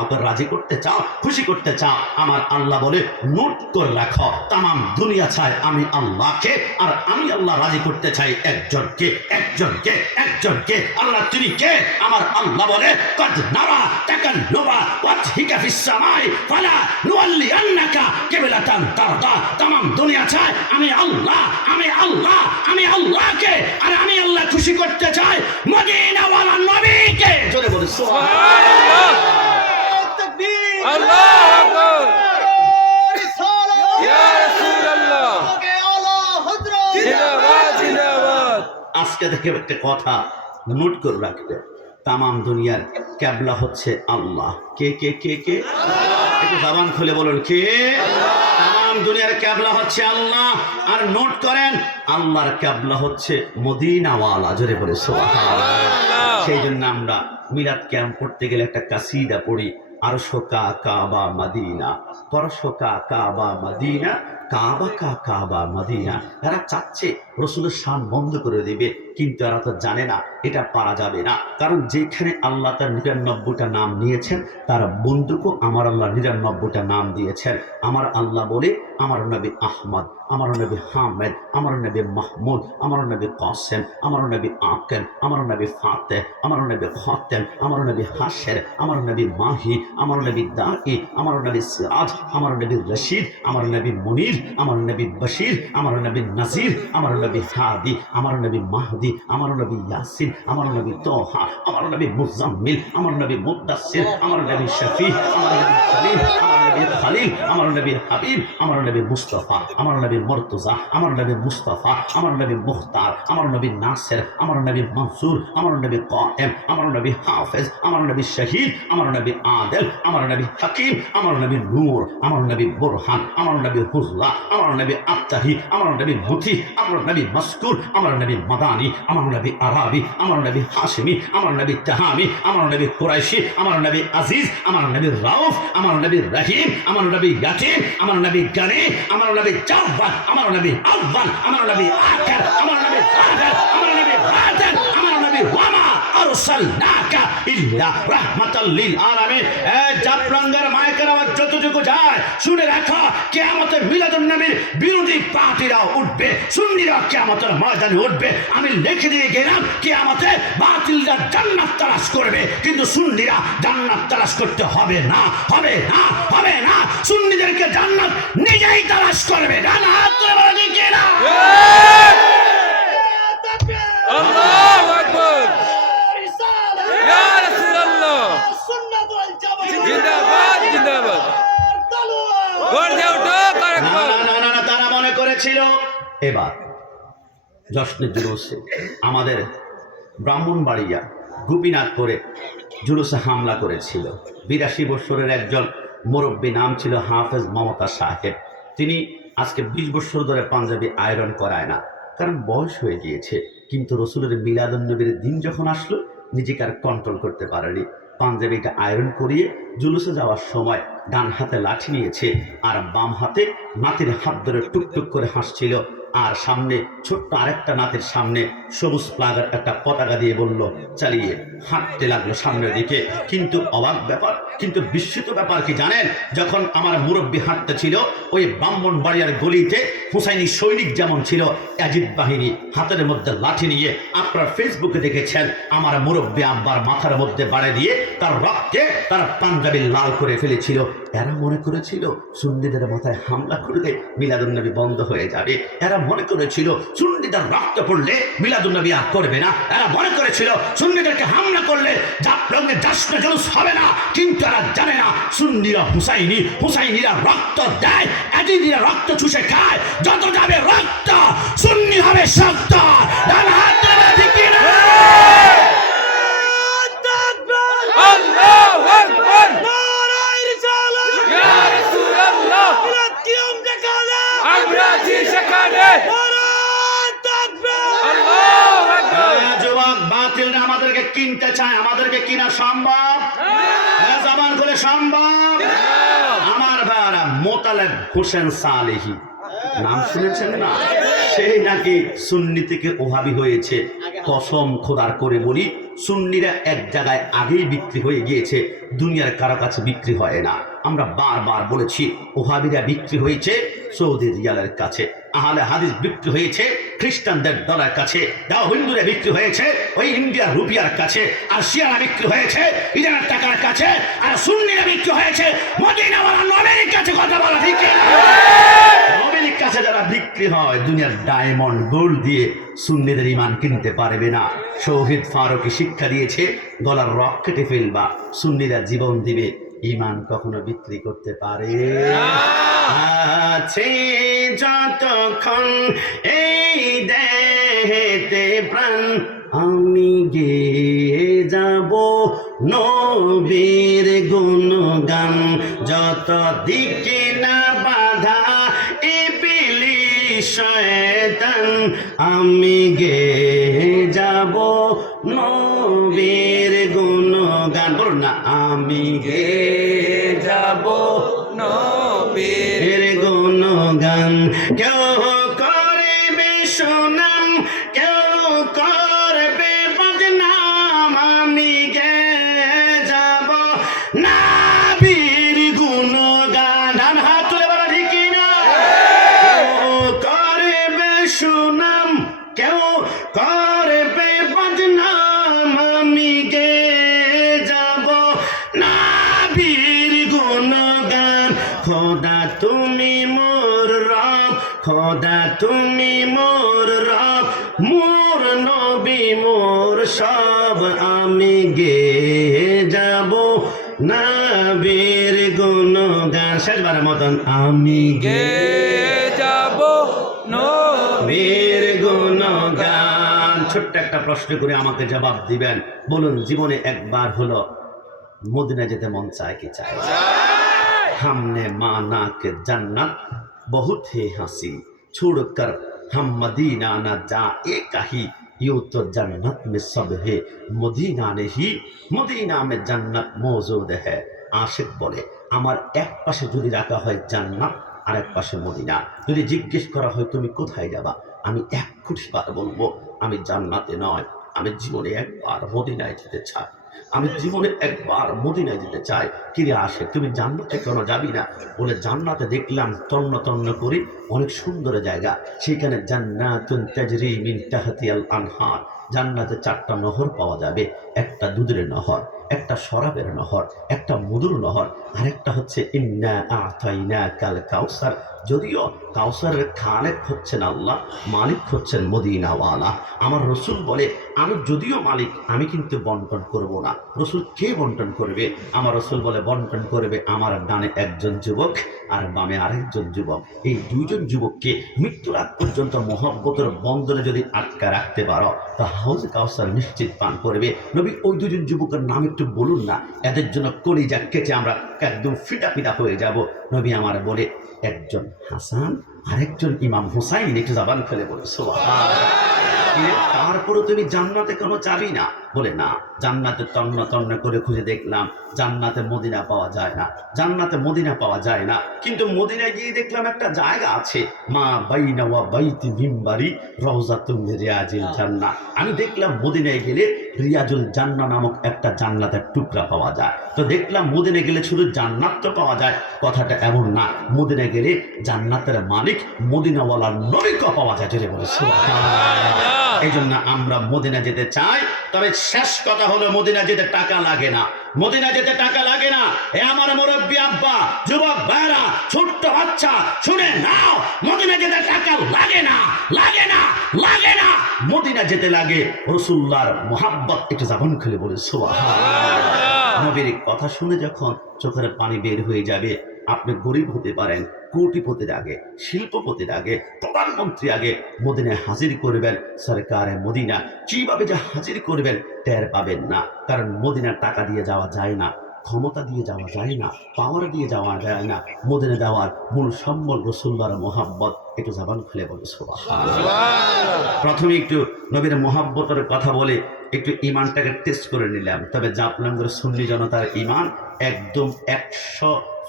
কাউকে রাজি করতে চাও, খুশি করতে চাও, আমার আল্লাহ বলে নোট করে রাখো, তাম দুনিয়া চায় আমি আল্লাহকে, আর আমি আল্লাহ রাজি করতে চাই একজনকে, একজনকে, একজনকে। আল্লাহ তিনি কে? আমার আল্লাহ বলে কদ নারা তাকাল্লুবা ওয়াজহিকা ফিস সামাই ফালা নুওয়াল্লিয়ান্নাকা কিবলাতান তারদা। তাম দুনিয়া চায় আমি আল্লাহ, আমি আল্লাহ, আমি আল্লাহকে, আর আমি আল্লাহ খুশি করতে চাই মদিনাওয়ালা নবীকে। জোরে বলি সুবহানাল্লাহ। আল্লাহু আকবার। ইয়া রাসূলুল্লাহ। জিন্দাবাদ জিন্দাবাদ। আজকে থেকে একটা কথা নোট করে রাখবে, তাম দুনিয়ার ক্যাবলা হচ্ছে আল্লাহ। কে কে কে কে? একটু জবান খুলে বলুন কে? তাম দুনিয়ার ক্যাবলা হচ্ছে আল্লাহ। আর নোট করেন, আল্লাহর ক্যাবলা হচ্ছে মদিনাওয়ালা। জোরে বলে সুবহানাল্লাহ। সেই জন্য আমরা মিলাদ ক্যাম্প করতে গেলে একটা কাসিদা পড়ি, আরশকা কাবা মদিনা, পরশকা কাবা মদিনা, কাবা কা কাবা মদিনা। এরা চাচ্ছে রসুলের শান বন্ধ করে দিবে, কিন্তু এরা তো জানে না এটা পারা যাবে না। কারণ যেখানে আল্লাহ তার ৯৯টা নাম নিয়েছেন, তার বন্ধুকেও আমার আল্লাহ ৯৯টা নাম দিয়েছেন। আমার আল্লাহ বলে আমার নবী আহমদ, আমার নবী হামেদ, আমার নবী মাহমুদ, আমার নবী কাসেম, আমার নবী আকেম, আমার নবী ফাতে, আমার নবী খাতেম, আমার নবী হাশের, আমার নবী মাহি, আমার নবী দাকি, আমার নবী সিরাজ, আমার নবী রশিদ, আমার নবী মুনির, আমার নবী বশির, আমার নবী নাজির, আমার নবী হাদি, আমার নবী মাহদি, আমার নবী ইয়াসিন, আমার নবী তোহা, আমার নবী মুজাম্মিল, আমার নবী মুদাসসির, আমার নবী শফি, আমার নবী কলিম, আমার নবী খালিল, আমার নবী হাবিব, আমার নবী মুস্তাফা, আমার নবী মুর্তজা, আমার নবী মুস্তাফা, আমার নবী মুখতার, আমার নবী নাসির, আমার নবী মনসুর, আমার নবী কায়েম, আমার নবী হাফেজ, আমার নবী শহীদ, আমার নবী আদেল, আমার নবী হাকিম, আমার নবী নূর, আমার নবী বুরহান, আমার নবী হুজলা, আমার নবী আত্তাহি, আমার নবী মুথি, আমার নবী মাসকুর, আমার নবী মাদানি, আমার নবী আরাবি, আমার নবী হাশমি, আমার নবী তাহামি, আমার নবী কুরাইশি, আমার নবী আজিজ, আমার নবী রাউফ, আমার নবী রহিম, আমার নবী ইয়াতিম, আমার নবী গানি, আমার নবী জাওয়াদ, আমার নবী আউয়াল, আমার নবী আখির, আমার নবী জাহির, আমার নবী বাতিন, আমার নবী ওয়ামা আরসালনাকা ইল্লা রাহমাতাল লিল আলামিন। জাফরাঙ্গের মাইকের আওয়াজ যতটুকু যায় শুনে রাখো, কিয়ামতে মিলাদুন নবীর বিরোধী পার্টিরাও উঠবে, সুন্নিরা কিয়ামতের ময়দানে উঠবে। আমি লিখে দিয়ে গেলাম, কিয়ামতে বাতিলরা জান্নাত তালাশ করবে, কিন্তু সুন্নিরা জান্নাত তালাশ করতে হবে না, হবে না, হবে না। সুন্নিদেরকে জান্নাত নিজেই তালাশ করবে। ডানা হাত তুলে বলো ঠিক কিনা? আল্লাহু আকবার। ইয়া রাসূলুল্লাহ। জিন্দাবাদ জিন্দাবাদ। গর্জে ওঠো না না না না, তারা মনে করেছিল এবার জশ্নে জুলুসে আমাদের ব্রাহ্মণবাড়িয়া গোপীনাথপুরে জুলুসে হামলা করেছিল। ৮২ বছরের একজন মুরব্বী, নাম ছিল হাফেজ মমতা সাহেব। তিনি আজকে ২০ বছর ধরে পাঞ্জাবি আয়রন করায় না, কারণ বয়স হয়ে গিয়েছে। কিন্তু রসুলের মিলাদুন নবীর দিন যখন আসলো, নিজেকে আর কন্ট্রোল করতে পারেনি। পাঞ্জাবিটা আয়রন করিয়ে জুলুসে যাওয়ার সময় ডান হাতে লাঠি নিয়েছে, আর বাম হাতে নাতির হাত ধরে টুকটুক করে হাসছিল। আর সামনে ছোট্ট আরেকটা নাতির সামনে সবুজ ফ্লাগের একটা পতাকা দিয়ে বলল, চালিয়ে হাঁটতে লাগলো সামনের দিকে। কিন্তু অবাক ব্যাপার, কিন্তু বিস্মিত ব্যাপার কি জানেন? যখন আমার মুরব্বী হাঁটতে ছিল, ওই ব্রাহ্মণবাড়িয়ার গলিতে হুসাইনি সৈনিক যেমন ছিল, অ্যাজিদ বাহিনী হাতের মধ্যে লাঠি নিয়ে, আপনার ফেসবুকে দেখেছেন, আমার মুরব্বী আব্বার মাথার মধ্যে বাড়ি দিয়ে তার রক্তে তার পাঞ্জাবি লাল করে ফেলেছিল। এরা মনে করেছিল সুন্নিদের মাথায় হামলা করলে মিলাদুন নবী বন্ধ হয়ে যাবে। এরা মনে করেছিল সুন্নিদের রক্ত পড়লে মিলাদুন নবী আর করবে না। এরা মনে করেছিল সুন্নিদেরকে হামলা করলে জাফলংয়ে জশ্নে জুলুস হবে না। কিন্তু এরা জানে না, সুন্নিরা হুসাইনি, হুসাইনিরা রক্ত দেয়, এজিদিরা রক্ত চুষে খায়। যত যাবে রক্ত, সুন্নি হবে শক্ত। আল্লাহু আকবার। ইয়া রাসূলুল্লাহ। আমরা আছি সেখানে। আল্লাহু আকবার। যুবক বাতিলরা আমাদেরকে কিনতে চায়, আমাদেরকে কিনা সম্ভব? জবান করে সম্ভব? আমার ভাইরা মোতালেব হোসেন সালেহী নাম শুনেছেন না? সেই নাকি সুন্নি থেকে ওহাবি হয়েছে। কসম খোদার করে বলি, সুন্নিরা এক জায়গায় আগেই বিক্রি হয়ে গিয়েছে, দুনিয়ার কারো কাছে বিক্রি হয় না। আমরা বারবার বলেছি, ওহাবিরা বিক্রি হয়েছে সৌদি রিয়ালের কাছে, আহলে হাদিস বিক্রি হয়েছে খ্রিস্টানদের দলের কাছে, দাও হিন্দুরা বিক্রি হয়েছে ওই ইন্ডিয়ার রুপিয়ার কাছে, আর শিয়ারা বিক্রি হয়েছে ইরানের টাকার কাছে, আর সুন্নিরা বিক্রি হয়েছে মদিনাওয়ালা নবীর কাছে। কথা বলা ঠিক না? নবীর কাছে যারা বিক্রি হয়, দুনিয়ার ডায়মন্ড গোল্ড দিয়ে সুন্নিদের ঈমান কিনতে পারবে না। শহীদ ফারুকী শিক্ষা দিয়েছে, গলার রক কেটে ফেলবা, সুন্নিরা জীবন দিবে, ঈমান কখনো বিক্রি করতে পারে আছে যতক্ষণ এই দেহেতে প্রাণ, আমি গেয়ে যাব নবীর গুণগান, যত দিকে না বাধা ইবলিস শয়তান, আমি গেয়ে যাব নবীর গুণগান। বলুন না, আমি গেয়ে যাব নবীর গুণগান। কেউ করবে সুনাম, কেউ করবে বদনাম, আমি গে যাব নবীর গুণগান। হাত তুলে বলা ঠিক না? কেউ করবে সুনাম, কেউ করবে বদনাম, আমি গে যাব নবীর গুণগান। খোদা তুমি মোর রব, খোদা তুমি মোর রব, মোর নবী মোর সব, আমি গেয়ে যাব নবীর গুণগান। শেষবারের মতন, আমি গেয়ে যাব নবীর গুণগান। ছোট্ট একটা প্রশ্ন করে আমাকে জবাব দিবেন, বলুন, জীবনে একবার হলো মদিনা যেতে মন চায় কি চায়? हमने माना कि जन्नत बहुत है हंसी, छोड़कर हम मदीना न जाए कहीं, यूं तो जन्नत में सब है मदीना नहीं, मदीना में जन्नत मौजूद है। आशिक बोले, আমার এক পাশে যদি রাখা হয় জান্নাত, আর এক পাশে মদিনা, যদি জিজ্ঞেস করা হয় তুমি কোথায় যাবা, আমি এক কোটি বার বলবো আমি জান্নাতে নয়, আমি জীবনে একবার মদিনায় যেতে চাই, আমি জীবনে একবার মদিনায় যেতে চাই। কিরে আসে, তুমি জান্নাতে কেন যাবি না? বলে, জান্নাতে দেখলাম তন্ন তন্ন করে অনেক সুন্দর জায়গা, সেখানে জান্নাতুন তাজরি মিন তাহতিহাল আনহার, জান্নাতে 4টা নহর পাওয়া যাবে, একটা দুধের নহর, একটা শরাবের নহর, একটা মধুর নহর, আরেকটা হচ্ছে ইন্না আতাইনাকাল কাউসার। যদিও কাউসারের খালেক হচ্ছেন আল্লাহ, মালিক হচ্ছেন মদিনাওয়ালা। আমার রসুল বলে, আমি যদিও মালিক, আমি কিন্তু বন্টন করব না। রসুল কে বন্টন করবে? আমার রসুল বলে, বন্টন করবে আমার ডানে একজন যুবক আর বামে আরেকজন যুবক। এই দুইজন যুবককে মৃত্যুর আগ পর্যন্ত মহব্বতের বন্ধনে যদি আটকা রাখতে পারো, তা হাউজ কাউসার নিশ্চিত পান করবে। নবী, ওই দুজন যুবকের নাম একটু বলুন না, এদের জন্য কলিজা কেটে আমরা একদম ফিটা ফিটা হয়ে যাব। নবী আমার বলে, একজন হাসান আরেকজন ইমাম হুসাইন। একটু জবান ফেলে বলে সুবহানাল্লাহ। তারপরে তুমি জান্নাতে কেন যাবি না? বলে, না, জান্নাতে তন্ন তন্ন করে খুঁজে দেখলাম জান্নাতে মদিনা পাওয়া যায় না, জান্নাতে মদিনা পাওয়া যায় না। কিন্তু মদিনায় গিয়ে দেখলাম একটা জায়গা আছে, মা বাইনা ওয়া বাইতি মিম্বারি রওজাতুম মিন রিয়াজিল জান্নাহ। আমি দেখলাম মদিনায় গেলে রিয়াজুল জান্নাহ নামক একটা জান্নাতের টুকরা পাওয়া যায়। তো দেখলাম মদিনায় গেলে শুধু জান্নাত তো পাওয়া যায়, কথাটা এমন না। মদিনায় গেলে জান্নাতের মালিক মদিনাওয়ালার নবীকে পাওয়া যায়। জোরে বলে সুবহানাল্লাহ। এই জন্য আমরা মদিনা যেতে চাই, তবে শেষ কথা হলো মদিনা যেতে টাকা লাগে না, মদিনা যেতে টাকা লাগে না। এ আমার মুরব্বী আব্বা, যুবক ভাইরা, ছোট্ট বাচ্চা, শুনে নাও, মদিনা যেতে টাকা লাগে না, লাগে না, লাগে না। মদিনা যেতে লাগে রাসূলুল্লাহর মুহাব্বত। একটু জবান খুলে বলে সুবহানাল্লাহ। নবীর কথা শুনে যখন চোখের পানি বের হয়ে যাবে, আপনি গরিব হতে পারেন, কোটিপতির আগে, শিল্পপতির আগে, প্রধানমন্ত্রী আগে মদিনায় হাজির করবেন সরকারে মদিনা। কিভাবে যে হাজির করবেন টের পাবেন না, কারণ মদিনার টাকা দিয়ে যাওয়া যায় না, ক্ষমতা দিয়ে যাওয়া যায় না, পাওয়ার দিয়ে যাওয়া যায় না। মদিনা যাওয়ার মূল সম্বল রাসূলুল্লাহর মুহাব্বত। একটু জবান খুলে বলে সুবহানাল্লাহ। প্রথমে একটু নবীর মুহাব্বতের কথা বলে একটু ইমানটাকে টেস্ট করে নিলাম। তবে জাফলঙ্গের সুন্নি জনতার ইমান একদম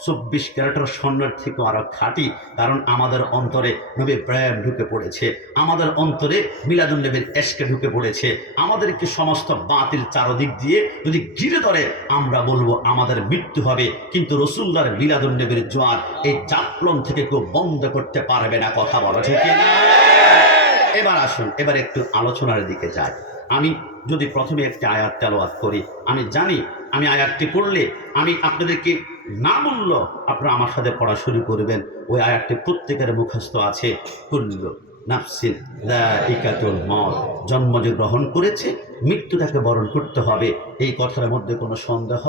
24 ক্যারেটের স্বর্ণের থেকে আরো খাঁটি, কারণ আমাদের অন্তরে নবী প্রেম ঢুকে পড়েছে, আমাদের অন্তরে মিলাদুন নবীর এশকে ঢুকে পড়েছে। আমাদেরকে সমস্ত বাতিল চারদিক দিয়ে যদি ঘিরে ধরে আমরা বলবো আমাদের মৃত্যু হবে, কিন্তু রসুল্লাহর মিলাদুন নবীর জোয়ার এই জাফলন থেকে কেউ বন্ধ করতে পারবে না। কথা বলা ঠিক না? এবার আসুন, এবার একটু আলোচনার দিকে যাই। আমি যদি প্রথমে একটি আয়াত তেলাওয়াত করি, আমি জানি আমি আয়াতটি পড়লে আমি আপনাদেরকে না বললো আপনারা আমার সাথে পড়া শুরু করবেন। ওই আয়াতটি প্রত্যেকের মুখস্থ আছে, কুল্লু নাফসিন যায়িকাতুল মউত, জন্ম যে গ্রহণ করেছে মৃত্যুটাকে বরণ করতে হবে, এই কথার মধ্যে কোনো সন্দেহ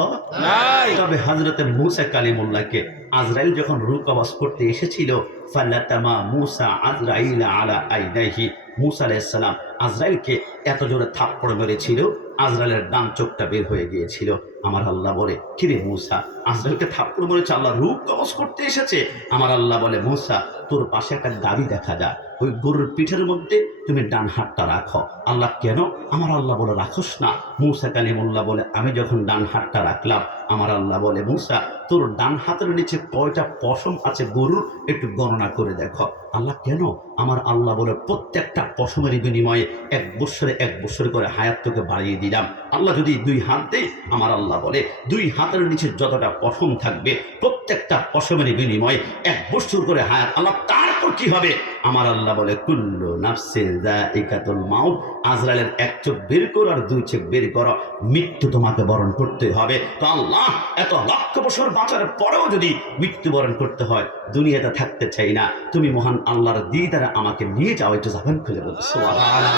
নাই। তবে হযরতে মূসা কালিমুল্লাহকে আজরাইল যখন রূহ কবজ করতে এসেছিল, ফালাতামা মূসা আজরাইল আলা আইনাইহি, মূসা আলাইহিস সালাম আজরাইলকে এত জোরে থাপ্পড় মেরেছিল আজরাইলের ডান চোখটা বের হয়ে গিয়েছিল। আমার আল্লাহ বলে, কিরে মূসা, আজরাইলকে থাপ্পড় মেরেছে, আল্লাহ রূহ কবজ করতে এসেছে। আমার আল্লাহ বলে, মূসা তোর পাশে একটা দাবি দেখা যায়, ওই গরুর পিঠের মধ্যে তুমি ডান হাতটা রাখো। আল্লাহ কেন? আমার আল্লাহ বলে, রাখোস না। মূসা কালিমুল্লাহ বলে, আমি যখন ডান হাতটা রাখলাম, আমার আল্লাহ বলে, মূসা তোর ডান হাতের নিচে কয়টা পশম আছে গরুর একটু গণনা করে দেখো। আল্লাহ কেন? আমার আল্লাহ বলে, প্রত্যেকটা পশমের বিনিময়ে 1 বৎসরে 1 বৎসর করে হায়াত তোকে বাড়িয়ে দিলাম। আল্লাহ যদি 2 হাত দেয়, আমার আল্লাহ বলে 2 হাতের নিচে যতটা পশম থাকবে প্রত্যেকটা পশমের বিনিময়ে 1 বৎসর করে হায়াত। আল্লাহ তারপর কি হবে? আমার আল্লাহ বলে, কুল্লু নাফসিন যায়িকাতুল মাউত, আজরাইলের 1 চোখ বের করো আর 2 চোখ বের করো, মৃত্যু তোমাকে বরণ করতে হবে। তো আল্লাহ এত লক্ষ বছর বাঁচার পরেও যদি মৃত্যুবরণ করতে হয়, দুনিয়াতে থাকতে চাই না, তুমি মহান আল্লাহর দিদারে আমাকে নিয়ে যাও। একটু জাবান খুলে বলো সুবহানাল্লাহ।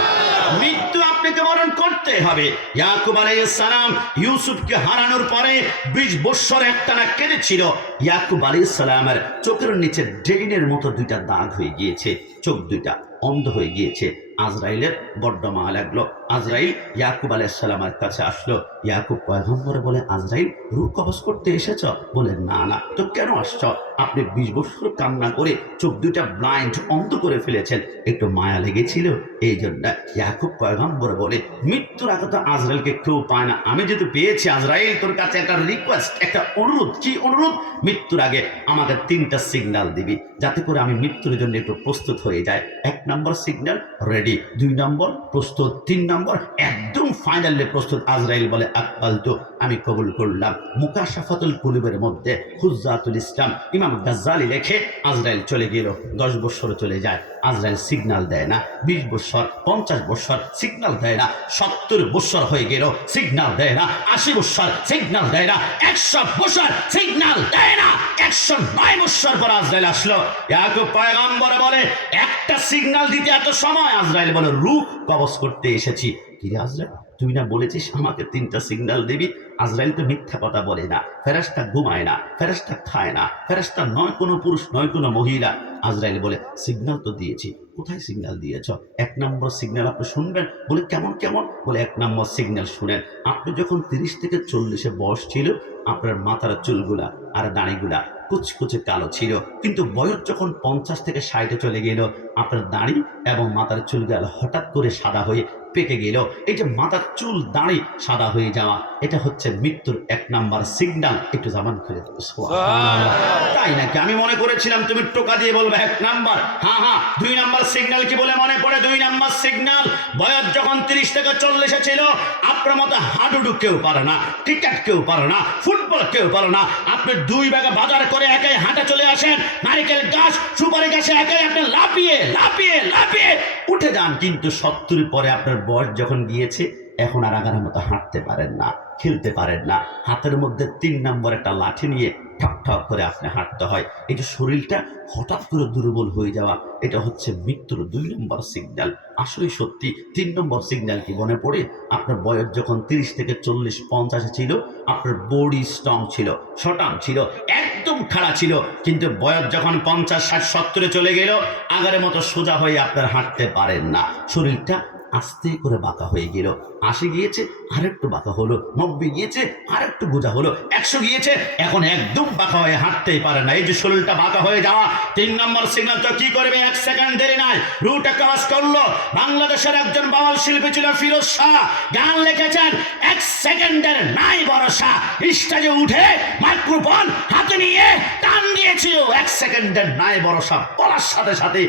মৃত্যু আপনাকে বরণ করতে হবে। ইয়াকুব আলাইহিস সালাম ইউসুফকে হারানোর পরে 20 বছর একটানা কেঁদেছিল। ইয়াকুব আলাইহিস সালামের চোখের নিচে ড্রেগনের মতো 2টা দাগ হয়ে গিয়েছে, চোখ 2টা অন্ধ হয়ে গিয়েছে। আজরাইলের বড্ড মায়া লাগলো। আজরাইল ইয়াকুব আলাইহিস সালামের কাছে আসলো। ইয়াকুব পয়গম্বর বলে, আজরাইল রূহ কবজ করতে এসেছ? বলে, না না, তো কেন আসছ? আপনি 20 বছর কান্না করে চোখ 2টা ব্লাইন্ড, অন্ধ করে ফেলেছেন, একটু মায়া লেগেছিল এই জন্য। ইয়াকুব পয়গম্বর বলে, মৃত্যুর আগে তো আজরাইলকে কেউ পায় না, আমি যেহেতু পেয়েছি, আজরাইল তোর কাছে একটা রিকোয়েস্ট, একটা অনুরোধ। কি অনুরোধ? মৃত্যুর আগে আমাকে 3টা সিগন্যাল দিবি, যাতে করে আমি মৃত্যুর জন্য একটু প্রস্তুত হয়ে যাই। 1 নম্বর সিগন্যাল রেডি, 2 নম্বর প্রস্তুত, 3 নম্বর একদম ফাইনালি প্রস্তুত। আজরাইল বলে, আকবালতু, আমি কবুল করলাম। মুকাশাফাতুল কুলুবের মধ্যে হুজ্জাতুল ইসলাম ইমাম গাজ্জালি লেখে, আজরাইল চলে গেল, 10 বছর চলে যায়, আজরাইল সিগন্যাল দেয় না। 20 বছর, 50 বছর সিগন্যাল দেয় না। 70 বছর হয়ে গেল, সিগন্যাল দেয় না। 80 বছর সিগন্যাল দেয় না। 100 বছর সিগন্যাল দেয় না। 109 বছর পর আজরাইল আসলো। ইয়াকুব পয়গম্বর বলে, একটা সিগন্যাল দিতে এত সময়? আজরাইল বলে, রূহ কবজ করতে এসেছি। কি রে আজরাইল, তুই না বলেছিস আমাকে 3টা সিগন্যাল দিবি? আজরাইল তো মিথ্যা কথা বলে না, ফেরেশতা ঘুমায় না, ফেরেশতা খায় না, ফেরেশতা নয় কোনো পুরুষ, নয় কোনো মহিলা। আজরাইল বলে, সিগন্যাল তো দিয়েছি, কোথায় সিগন্যাল দিয়েছ? 1 নম্বর সিগন্যাল আপনি শুনবেন। বলে, কেমন কেমন? বলে, 1 নম্বর সিগন্যাল শুনেন। আপনি যখন 30 থেকে 40 বয়স ছিল, আপনার মাথার চুলগুলা আর দাড়িগুলা কুচকুচে কালো ছিল, কিন্তু বয়স যখন 50 থেকে 60 চলে গেল, আপনার দাড়ি এবং মাথার চুলগুলা হঠাৎ করে সাদা হয়ে পেকে গেল। এই যে মাথার চুল দাড়ি সাদা হয়ে যাওয়া, এটা হচ্ছে মৃত্যুর 1 নাম্বার সিগন্যাল। একটু জামান করে দেবো। তাই নাকি? আমি মনে করেছিলাম তুমি টোকা দিয়ে বলবে 1 নাম্বার। হ্যাঁ হ্যাঁ, 2 নাম্বার সিগন্যাল কি বলে মনে পড়ে? 2 নাম্বার সিগন্যাল, বয়স যখন 30 থেকে 40 ছিল, আপনার মতো হাডুডু কেউ পারে না, ক্রিকেট কেউ পারে না, ফুটবল কেউ পারে না। আপনি 2 ব্যাগে বাজার করে একাই হাঁটা চলে আসেন, নারিকেল গাছ, সুপারি গাছে একাই আপনি লাফিয়ে লাফিয়ে লাফিয়ে উঠে যান। কিন্তু 70 পরে আপনার বয়স যখন গিয়েছে, এখন আর আগের মতো হাঁটতে পারেন না, খেলতে পারেন না। হাতের মধ্যে 3 নম্বর একটা লাঠি নিয়ে ঠক ঠক করে আপনি হাঁটতে হয়। এই যে শরীরটা হঠাৎ করে দুর্বল হয়ে যাওয়া, এটা হচ্ছে মৃত্যুর 2 নম্বর সিগন্যাল। আসলে সত্যি 3 নম্বর সিগন্যাল কি মনে পড়ে? আপনার বয়স যখন 30 থেকে 40 50 ছিল, আপনার বডি স্ট্রং ছিল, শটান ছিল, একদম খাড়া ছিল। কিন্তু বয়স যখন 50 60 70 চলে গেল, আগের মতো সোজা হয়ে আপনার হাঁটতে পারেন না। শরীরটা আস্তে করে বাঁকা হয়ে গেল। 80 গিয়েছে, আরেকটু বাঁকা হলো। 90 গিয়েছে, আরেকটু বোঝা হলো। 100 গিয়েছে, এখন একদম বাঁকা হয়ে হাঁটতেই পারে না। এই যে শরীরটা বাঁকা হয়ে যাওয়া, 3 নম্বর সিগন্যাল। তো কি করবে? 1 সেকেন্ড দেরি নাই, রুটা কাজ করলো। বাংলাদেশের একজন বাউল শিল্পী ছিল ফিরোজ শাহ, গান লিখেছেন 1 সেকেন্ডের নাই ভরসা। স্টেজে উঠে মাইক্রোফোন হাতে নিয়ে কেউ 1 সেকেন্ডের নাই ভরসা বলার সাথে সাথে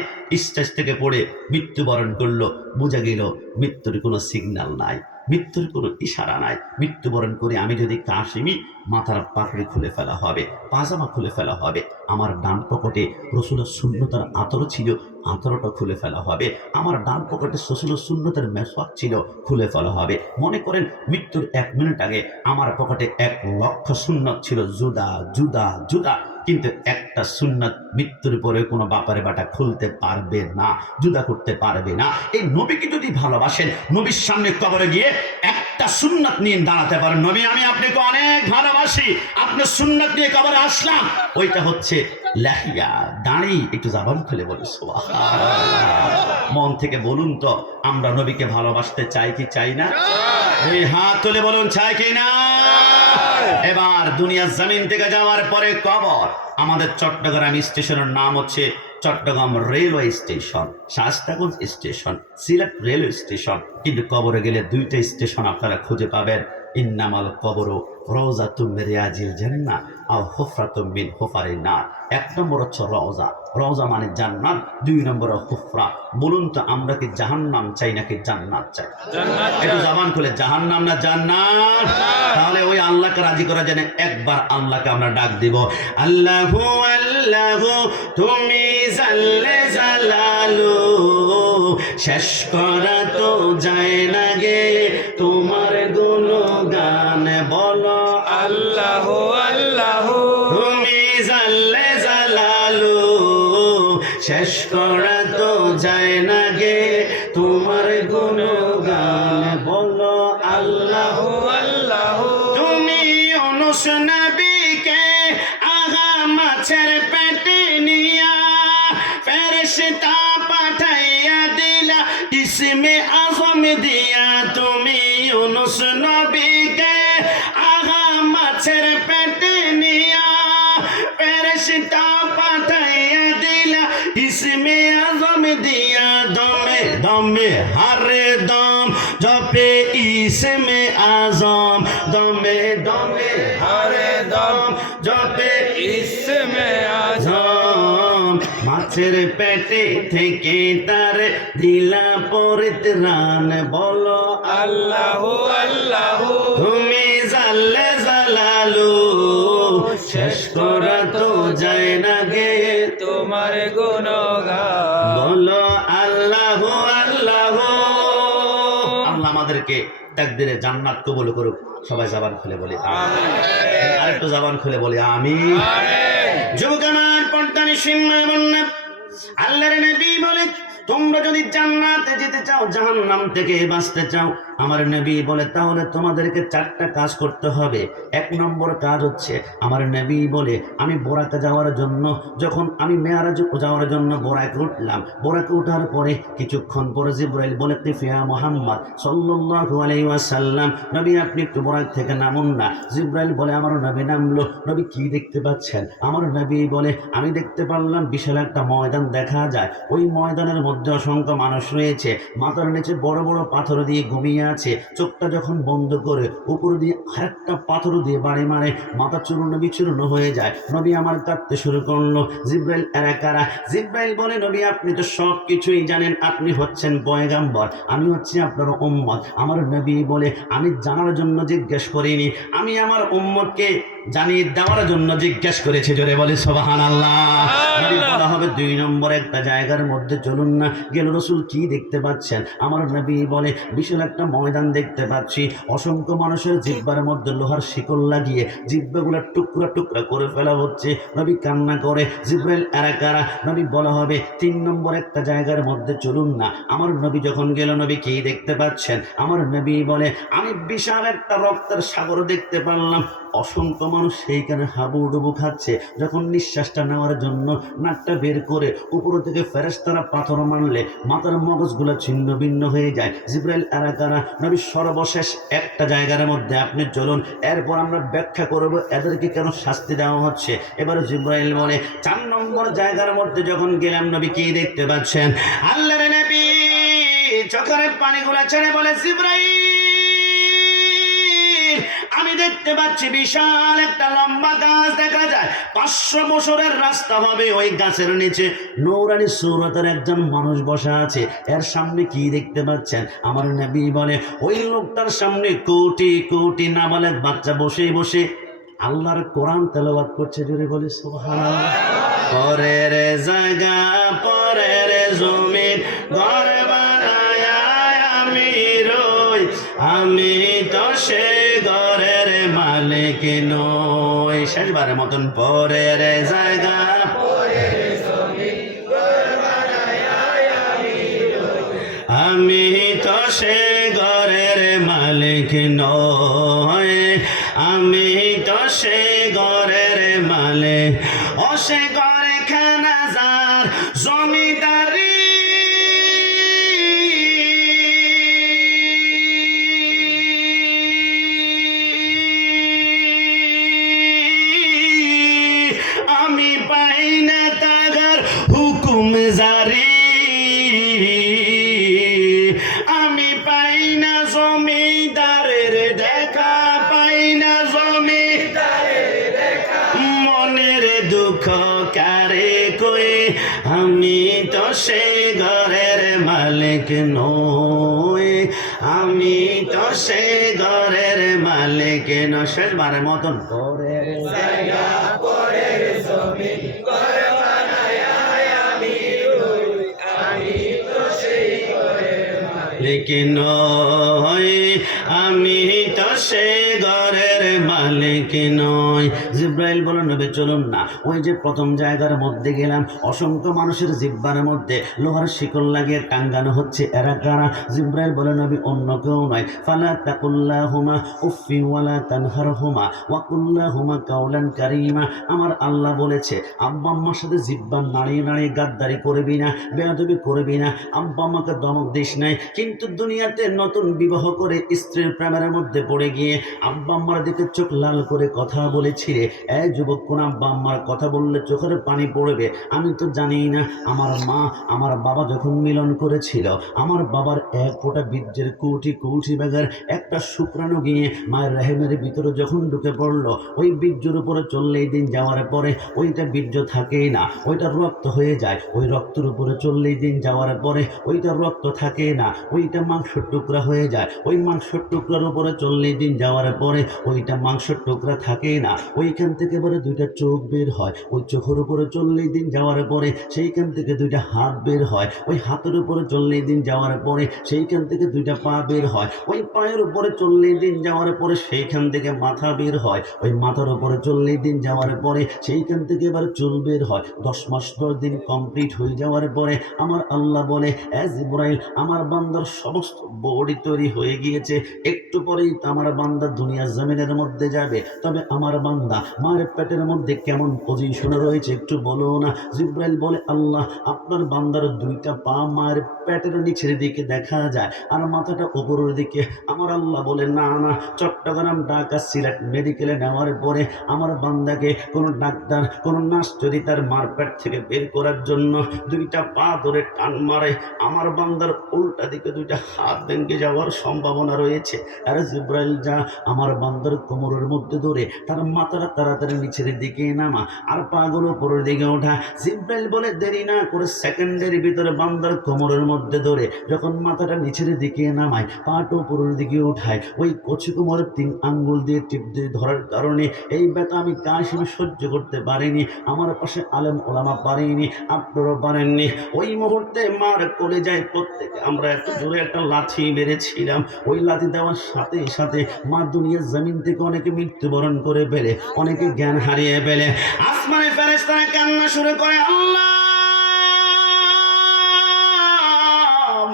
স্টেজ থেকে পড়ে মৃত্যুবরণ করলো। বোঝা গেল মৃত্যুর কোনো সিগন্যাল নাই, মৃত্যুর কোনো ইশারা নাই। মৃত্যুবরণ করে আমি যদি কাশিমি, মাথার পাগড়ি খুলে ফেলা হবে, পাজামা খুলে ফেলা হবে। আমার ডান পকেটে রসুলের সুন্নতের আতর ছিল, আতরটা খুলে ফেলা হবে। আমার ডান পকেটে রসুলের সুন্নতের মেসওয়াক ছিল, খুলে ফেলা হবে। মনে করেন মৃত্যুর 1 মিনিট আগে আমার পকেটে 1 লক্ষ সুন্নত ছিল, জুদা জুদা জুদা, কিন্তু একটা সুন্নত মৃত্যুর পরে কোনো বাপারে বাটা খুলতে পারবে না, জুদা করতে পারবে না। এই নবীকে যদি ভালোবাসেন, নবীর সামনে কবরে গিয়ে একটা সুন্নত নিয়ে দাঁড়াতে পারেন, নবী আমি আপনাকে অনেক ভালোবাসি, আপনার সুন্নত নিয়ে কবরে আসলাম। ওইটা হচ্ছে লাহিয়া, দাঁড়ি। একটু জবান খুলে বলি সুবহানাল্লাহ। মন থেকে বলুন তো, আমরা নবীকে ভালোবাসতে চাই কি চাই না? এই হাত তুলে বলুন, চাই কি না? এবার দুনিয়ার জমিন থেকে যাওয়ার পরে কবর। আমাদের চট্টগ্রাম স্টেশনের নাম হচ্ছে Chattogram railway station, Shastaganj station, Sylhet railway station. কিন্তু কবরে গেলে 2টা স্টেশন আপনারা খুঁজে পাবেন। ইন্নামাল কবর রওজাতুম মিন রিয়াজিল জান্নাহ আও হুফরাতুম মিন হুফারিন নার। 1 নম্বর হচ্ছে রওজা, রওজা মানে জান্নাত। 2 নম্বর হুফরা। বলুন তো আমরা কি জাহান্নাম চাই নাকি জান্নাত চাই? জান্নাত একটু চাই। জবান খুলে, জাহান্নাম না জান্নাত? তাহলে ওই আল্লাহকে রাজি করা জানে একবার আল্লাহকে আমরা ডাক দিব, আল্লাহু আল্লাহু তুমি জাল্লে জালালু, শেষ করা তো যায় না গে তোমার গুণগান বলো আল্লাহ আল্লাহ তুমি জাল্লে জালালু, শেষ করা তো যায় না গে তোমার গুণগান বলো আল্লাহ আল্লাহ তুমি ইউনূস নবীকে আগা মাছের পেটে নিয়া ফেরেশতা পাঠাইয়া দিলা ইসমে আযম দিয়া। তুমি ইউনূস নবীকে আগা মাছের পেটে নিয়া ফেরেশতা পাঠাইয়া দিলা ইসমে আযম দিয়া। দমে দমে হারে দম জপে ইসমে আযম, দমে দমে হরে দম জপে ইসমে আযম। আযম। মাছের পেটে থেকে তার দিলা পরিত্রাণ বলো আল্লাহ আল্লাহ তুমি জাল্লে জালালু, শেষ করা তো যায় না গে তোমার গুণগান। বলো আল্লাহ আল্লাহ। আল্লাহ আমাদেরকে তাকদীরে জান্নাত কবুল করুক। সবাই জবান খুলে বলি আমিন। আরেকটু জবান খুলে বলি আমিন। যুবক আমার, পর্দা নিশিন মা বোনেরা, আল্লাহর নবী বলে তোমরা যদি জান্নাতে যেতে চাও, জাহান্নাম থেকে বাঁচতে চাও, আমার নবী বলে তাহলে তোমাদেরকে 4টা কাজ করতে হবে। 1 নম্বর কাজ হচ্ছে, আমার নবী বলে আমি বোরাকে যাওয়ার জন্য, যখন আমি মেরাজ যাওয়ার জন্য বোরাকে উঠলাম, বোরাকে উঠার পরে কিছুক্ষণ পরে জিবরাইল বলে কিফিয়া মুহাম্মদ সাল্লাল্লাহু আলাইহি ওয়াসাল্লাম, নবী আপনি একটু বোরাক থেকে নামুন না। জিবরাইল বলে আমার নবী নামলো। নবী কি দেখতে পাচ্ছেন? আমার নবী বলে আমি দেখতে পারলাম বিশাল একটা ময়দান দেখা যায়। ওই ময়দানের মধ্যে অসংখ্য মানুষ রয়েছে, মাথার নিচে বড় বড় পাথর দিয়ে ঘুমিয়ে আছে। চোখটা যখন বন্ধ করে উপর দিয়ে আরেকটা পাথর দিয়ে বাড়ি মারে, মাথা চূর্ণ বিচূর্ণ হয়ে যায়। নবী আমার কাঁদতে শুরু করলো। জিবরাইল এরা কারা? জিবরাইল বলে নবী আপনি তো সব কিছুই জানেন, আপনি হচ্ছেন পয়গাম্বর, আমি হচ্ছি আপনার উম্মত। আমার নবী বলে আমি জানার জন্য জিজ্ঞেস করিনি, আমি আমার উম্মতকে জানিয়ে দেওয়ার জন্য জিজ্ঞেস করেছি। জোরে বলে সুবহানাল্লাহ। নবী বলা হবে 2 নম্বর একটা জায়গার মধ্যে চলুন না। গেল রাসূল কি দেখতে পাচ্ছেন? আমার নবী বলে বিশাল একটা ময়দান দেখতে পাচ্ছি, অসংখ্য মানুষের জিহ্বার মধ্যে লোহার শিকল লাগিয়ে জিহ্বাগুলো টুকরা টুকরা করে ফেলা হচ্ছে। নবী কান্না করে। জিবরাইল এরা কারা? নবী বলা হবে 3 নম্বর একটা জায়গার মধ্যে চলুন না। আমার নবী যখন গেল, নবী কি দেখতে পাচ্ছেন? আমার নবী বলে আমি বিশাল একটা রক্তের সাগর দেখতে পারলাম, অসংখ্য মানুষ সেইখানে হাবুডুবু খাচ্ছে। যখন নিঃশ্বাসটা নেওয়ার জন্য নাকটা বের করে উপর থেকে ফেরেশতারা পাথর মারলে মাথার মগজগুলো ছিন্ন ভিন্ন হয়ে যায়। জিবরাইল এরা কারা? নবী সর্বশেষ একটা জায়গার মধ্যে আপনি চলুন, এরপর আমরা ব্যাখ্যা করব এদেরকে কেন শাস্তি দেওয়া হচ্ছে। এবারে জিবরাইল বলে 4 নম্বর জায়গার মধ্যে যখন গেলাম, নবী কি দেখতে পাচ্ছেন? আল্লাহর নবী চোখের পানিগুলো ছেড়ে বলে জিবরাইল আমি দেখতে দেখতে পাচ্ছি বিশাল একটা লম্বা গাছ দেখা যায়, 500 বছরের রাস্তা হবে। ওই গাছের নিচে নূরানি সূরতের একজন মানুষ বসা আছে। এর সামনে কি দেখতে পাচ্ছেন? আমার নবী বলে ওই লোকটার সামনে কোটি কোটি নাবালেগ বাচ্চা বসে বসে আল্লাহর কোরআন তেলাওয়াত করছে। জোরে বলি সুবহানাল্লাহ। পরের জায়গা পরের জমিন ঘর বানায় আমি রই, আমি তো সে ঘরের মালিক নই। শেষবারের মতন পরের জায়গা আমি তো সে ঘরের মালিক নই, আমি তো সে ঘরের মালিক। ও সে ঘরে খানা যার জমিদারি, আমি পাই না তাগার হুকুম জারি, আমি পাই না জমিদারের দেখা, পাই না জমিদারের দেখা। মনের দুঃখ কারে কই, আমি তো সে ঘরের মালিক নই, আমি তো সে ঘরের মালিক নই। শেষবারের মতন ঘরের জায়গা পরের জমিন ঘর বানায় আমি রই, আমি তো সেই ঘরের মালিক নই, আমি তো সে ঘরের মালিক নই। জিব্রাইল বলল নবী চলুন না, ওই যে প্রথম জায়গার মধ্যে গেলাম, অসংখ্য মানুষের জিব্বার মধ্যে লোহার শিকল লাগিয়ে টাঙ্গানো হচ্ছে। এরা কারা? জিব্রাইল বলে নবী অন্য কেউ নয়। ফালা তাকুল্লাহুমা উফফিন ওয়ালা তানহারহুমা ওয়া কুল্লাহুমা কাওলান কারীমা। আমার আল্লাহ বলেছে আব্বা আম্মার সাথে জিব্বা নাড়িয়ে নাড়িয়ে গাদ্দারি করবি না, বেয়াদবি করবি না, আব্বা আম্মাকে ধমক দিস নাই। কিন্তু দুনিয়াতে নতুন বিবাহ করে স্ত্রীর প্রেমের মধ্যে পড়ে গিয়ে আব্বা আম্মার দিকে চোখ লাল করে কথা বলেছি রে। এই যুবক, কোন আব্বা আম্মার কথা বললে চোখের পানি পড়বে? আমি তো জানি না আমার মা আমার বাবা যখন মিলন করেছিল, আমার বাবার এক ফোঁটা বীর্যের কোটি কোটি ভাগের একটা শুক্রাণু গিয়ে মায়ের রেহেমের ভিতরে যখন ঢুকে পড়লো, ওই বীর্যের উপরে 40 দিন যাওয়ার পরে ওইটা বীর্য থাকেই না, ওইটা রক্ত হয়ে যায়। ওই রক্তের উপরে 40 দিন যাওয়ার পরে ওইটা রক্ত থাকে না, ওইটা মাংসের টুকরা হয়ে যায়। ওই মাংসের টুকরার উপরে 40 দিন যাওয়ার পরে ওইটা মাংসের টুকরা থাকে না, ওইখান থেকে পরে দুইটা চোখ বের হয়। ওই চোখের উপরে 40 দিন যাওয়ার পরে সেইখান থেকে দুইটা হাত বের হয়। ওই হাতের উপরে 40 দিন যাওয়ার পরে সেইখান থেকে দুইটা পা বের হয়। ওই পায়ের উপরে 40 দিন যাওয়ার পরে সেইখান থেকে মাথা বের হয়। ওই মাথার উপরে 40 দিন যাওয়ার পরে সেইখান থেকে এবার চুল বের হয়। 10 মাস 10 দিন কমপ্লিট হয়ে যাওয়ার পরে আমার আল্লাহ বলে জিবরাইল আমার বান্দার সমস্ত বডি তৈরি হয়ে গিয়েছে, একটু পরেই তো আমার বান্দা দুনিয়া জমিনের মধ্যে যাবে। তবে আমার বান্দা মায়ের পেটের মধ্যে কেমন পজিশনে রয়েছে একটু বলো না। জিবরাইল বলে আল্লাহ আপনার বান্দার দুইটা পা মায়ের পেটের নিচের দিকে দেখা যায় আর মাথাটা উপরের দিকে। আমার আল্লাহ বলে না না, চট্টগ্রাম ঢাকা সিলেট মেডিকেলে নেওয়ার পরে আমার বান্দাকে কোনো ডাক্তার কোনো নার্স যদি তার মার পেট থেকে বের করার জন্য দুইটা পা ধরে টান মারে, আমার বান্দার উল্টা দিকে দুইটা হাত ভেঙে যাওয়ার সম্ভাবনা রয়েছে। আর জিবরাইল যা আমার বান্দার কোমরের মধ্যে ধরে তার মাথাটা তাড়াতাড়ি নিচের দিকে নামা আর পাগুলো উপরের দিকে ওঠা। জিবরাইল বলে দেরি না করে সেকেন্ডের ভিতরে বান্দার কোমরের মধ্যে ধরে যখন মাথাটা নিচের দিকে নামায়, পাটা উপরের দিকে উঠায়, ওই কচি কোমরের 3 আঙ্গুল দিয়ে টিপ দিয়ে ধরার কারণে এই ব্যথা আমি কাশিমে সহ্য করতে পারিনি, আমার পাশে আলেম ওলামা পারেনি, আপনারাও পারেননি। ওই মুহূর্তে মার কোলে যায় প্রত্যেকে আমরা এত জোরে একটা লাথি মেরেছিলাম, ওই লাথি দেওয়ার সাথে সাথে মা দুনিয়ার জমিন থেকে অনেকে মৃত্যুবরণ করে ফেলে, অনেকে জ্ঞান হারিয়ে ফেলে। আসমানে ফেরেশতারা কান্না শুরু করে, আল্লাহ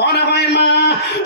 মনে হয় মা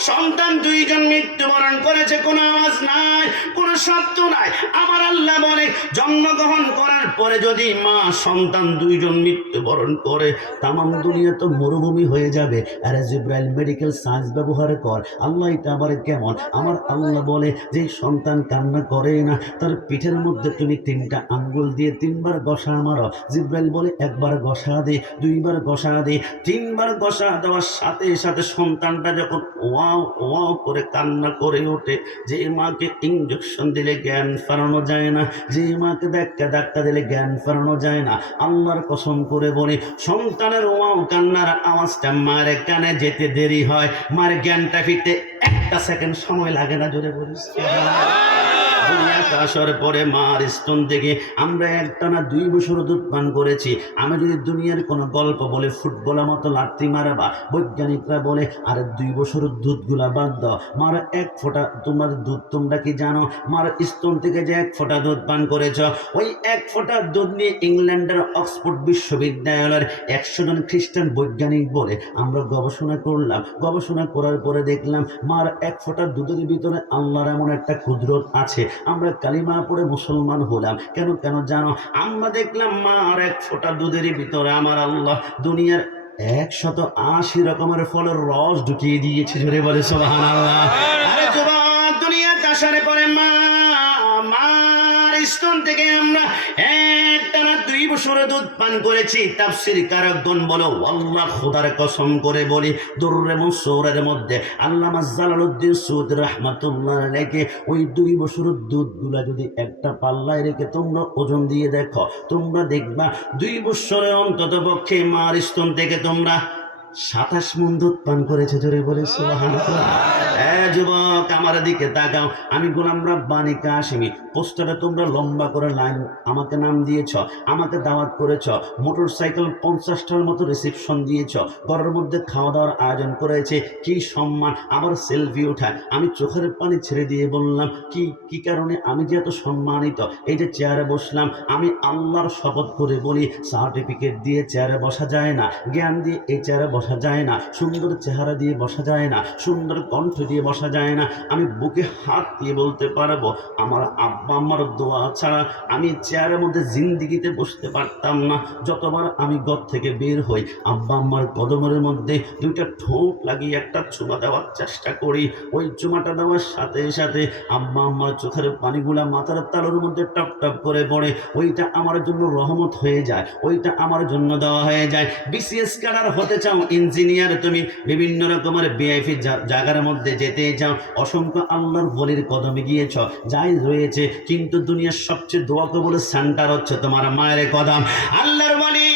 সন্তান 2 জন মৃত্যুবরণ করেছে, কোনো আওয়াজ নাই, কোনো শব্দ নাই। আমার আল্লাহ বলে জন্মগ্রহণ করার তারপরে যদি মা সন্তান দুইজন মৃত্যুবরণ করে তামাম দুনিয়া তো মরুভূমি হয়ে যাবে। আরে জিব্রাইল মেডিকেল সায়েন্স ব্যবহার কর। আল্লাহ এটা আবার কেমন? আমার আল্লাহ বলে যে সন্তান কান্না করে না তার পিঠের মধ্যে তুমি 3টা আঙ্গুল দিয়ে 3বার ঘষা মারো। জিব্রাইল বলে একবার ঘষা দে, 2বার ঘষা দে, 3বার ঘষা দেওয়ার সাথে সাথে সন্তানটা যখন ওয়াও ওয়াও করে কান্না করে ওঠে, যে মাকে ইঞ্জেকশন দিলে জ্ঞান ফেরানো যায় না, যে মাকে ধাক্কা ধাক্কা দিলে জ্ঞান ফেরানো যায় না, আল্লাহর কসম করে বলি সন্তানের ওয়াও কান্নার আওয়াজটা মার কানে যেতে দেরি হয়, মার জ্ঞানটা ফিরতে 1 সেকেন্ড সময় লাগে না। জোরে বলিস দুনিয়াতে আসার পরে মার স্তন থেকে আমরা একটানা 2 বছর দুধ পান করেছি। আমি যদি দুনিয়ার কোনো গল্প বলে ফুটবলের মতো লাত্তি মারাবা, বৈজ্ঞানিকরা বলে আরে 2 বছর দুধগুলা বাদ দাও, মার 1 ফোঁটা তোমার দুধ তোমরা কি জানো? মার স্তন থেকে যে 1 ফোঁটা দুধ পান করেছ, ওই 1 ফোঁটা দুধ নিয়ে ইংল্যান্ডের অক্সফোর্ড বিশ্ববিদ্যালয়ের 100 জন খ্রিস্টান বৈজ্ঞানিক বলে আমরা গবেষণা করলাম। গবেষণা করার পরে দেখলাম মার 1 ফোঁটা দুধের ভিতরে আল্লাহর এমন একটা কুদরত আছে। আমরা কালিমা পড়ে মুসলমান হলাম কেন কেন জানো? আমরা দেখলাম মার 1 ফোঁটা দুধের ভিতরে আমার আল্লাহ দুনিয়ার 180 রকমের ফলের রস ঢুকিয়ে দিয়েছে। জোরে বলে সুবহানাল্লাহ। আরে যুবক, দুনিয়াতে আসার পরে মার স্তন থেকে আমরা একটানা 2 বছর দুধ পান করেছি। তাফসীর কারকগণ বলো আল্লাহ খোদার কসম করে বলি, দুররে মনসুরের মধ্যে আল্লামা জালালউদ্দিন সূয়ুতী রাহমাতুল্লাহ আলাইহি ওই 2 বছর দুধগুলা যদি একটা পাল্লায় রেখে তোমরা ওজন দিয়ে দেখো, তোমরা দেখবা 2 বছরে অন্তত পক্ষে মার স্তন থেকে তোমরা 27 মণ দুধ পান করেছে। জোরে বলে সুবহানাল্লাহ। যুবক আমার দিকে তাকাও, আমি গোলাম রাব্বানী কাশিমি। পোস্টারে তোমরা লম্বা করে লাইন আমাকে নাম দিয়েছ, আমাকে দাওয়াত করেছ, মোটরসাইকেল 50টার মতো রিসেপশন দিয়েছ, ঘরের মধ্যে খাওয়া দাওয়ার আয়োজন করেছে, কি সম্মান। আবার সেলফি উঠায় আমি চোখের পানি ছেড়ে দিয়ে বললাম কি কারণে আমি যে এত সম্মানিত। এই যে চেয়ারে বসলাম, আমি আল্লাহর শপথ করে বলি সার্টিফিকেট দিয়ে চেয়ারে বসা যায় না, জ্ঞান দিয়ে এই চেয়ারে বসা যায় না, সুন্দর চেহারা দিয়ে বসা যায় না, সুন্দর কণ্ঠ দিয়ে বসা যায় না। আমি বুকে হাত দিয়ে বলতে পারবো আমার আব্বা আম্মার দোয়া ছাড়া আমি চেয়ারের মধ্যে জিন্দিগিতে বসতে পারতাম না। যতবার আমি ঘর থেকে বের হই আব্বা আম্মার কদমের মধ্যে 2টা ঠোঁট লাগিয়ে একটা চুমা দেওয়ার চেষ্টা করি। ওই চুমাটা দেওয়ার সাথে সাথে আব্বা আম্মার চোখের পানিগুলা মাথার তালুর মধ্যে টপ টপ করে পড়ে। ওইটা আমার জন্য রহমত হয়ে যায়, ওইটা আমার জন্য দেওয়া হয়ে যায়। বিসিএস ক্যাডার হতে চাও, ইঞ্জিনিয়ার, তুমি বিভিন্ন রকমের ভিআইপি জায়গার মধ্যে যেতে চাও, অসংখ্য আল্লাহর ওলির কদমে গিয়েছ, যাই রয়েছে, কিন্তু দুনিয়ার সবচেয়ে দোয়া কবুলের সেন্টার হচ্ছে তোমার মায়ের কদম। আল্লাহর ওলি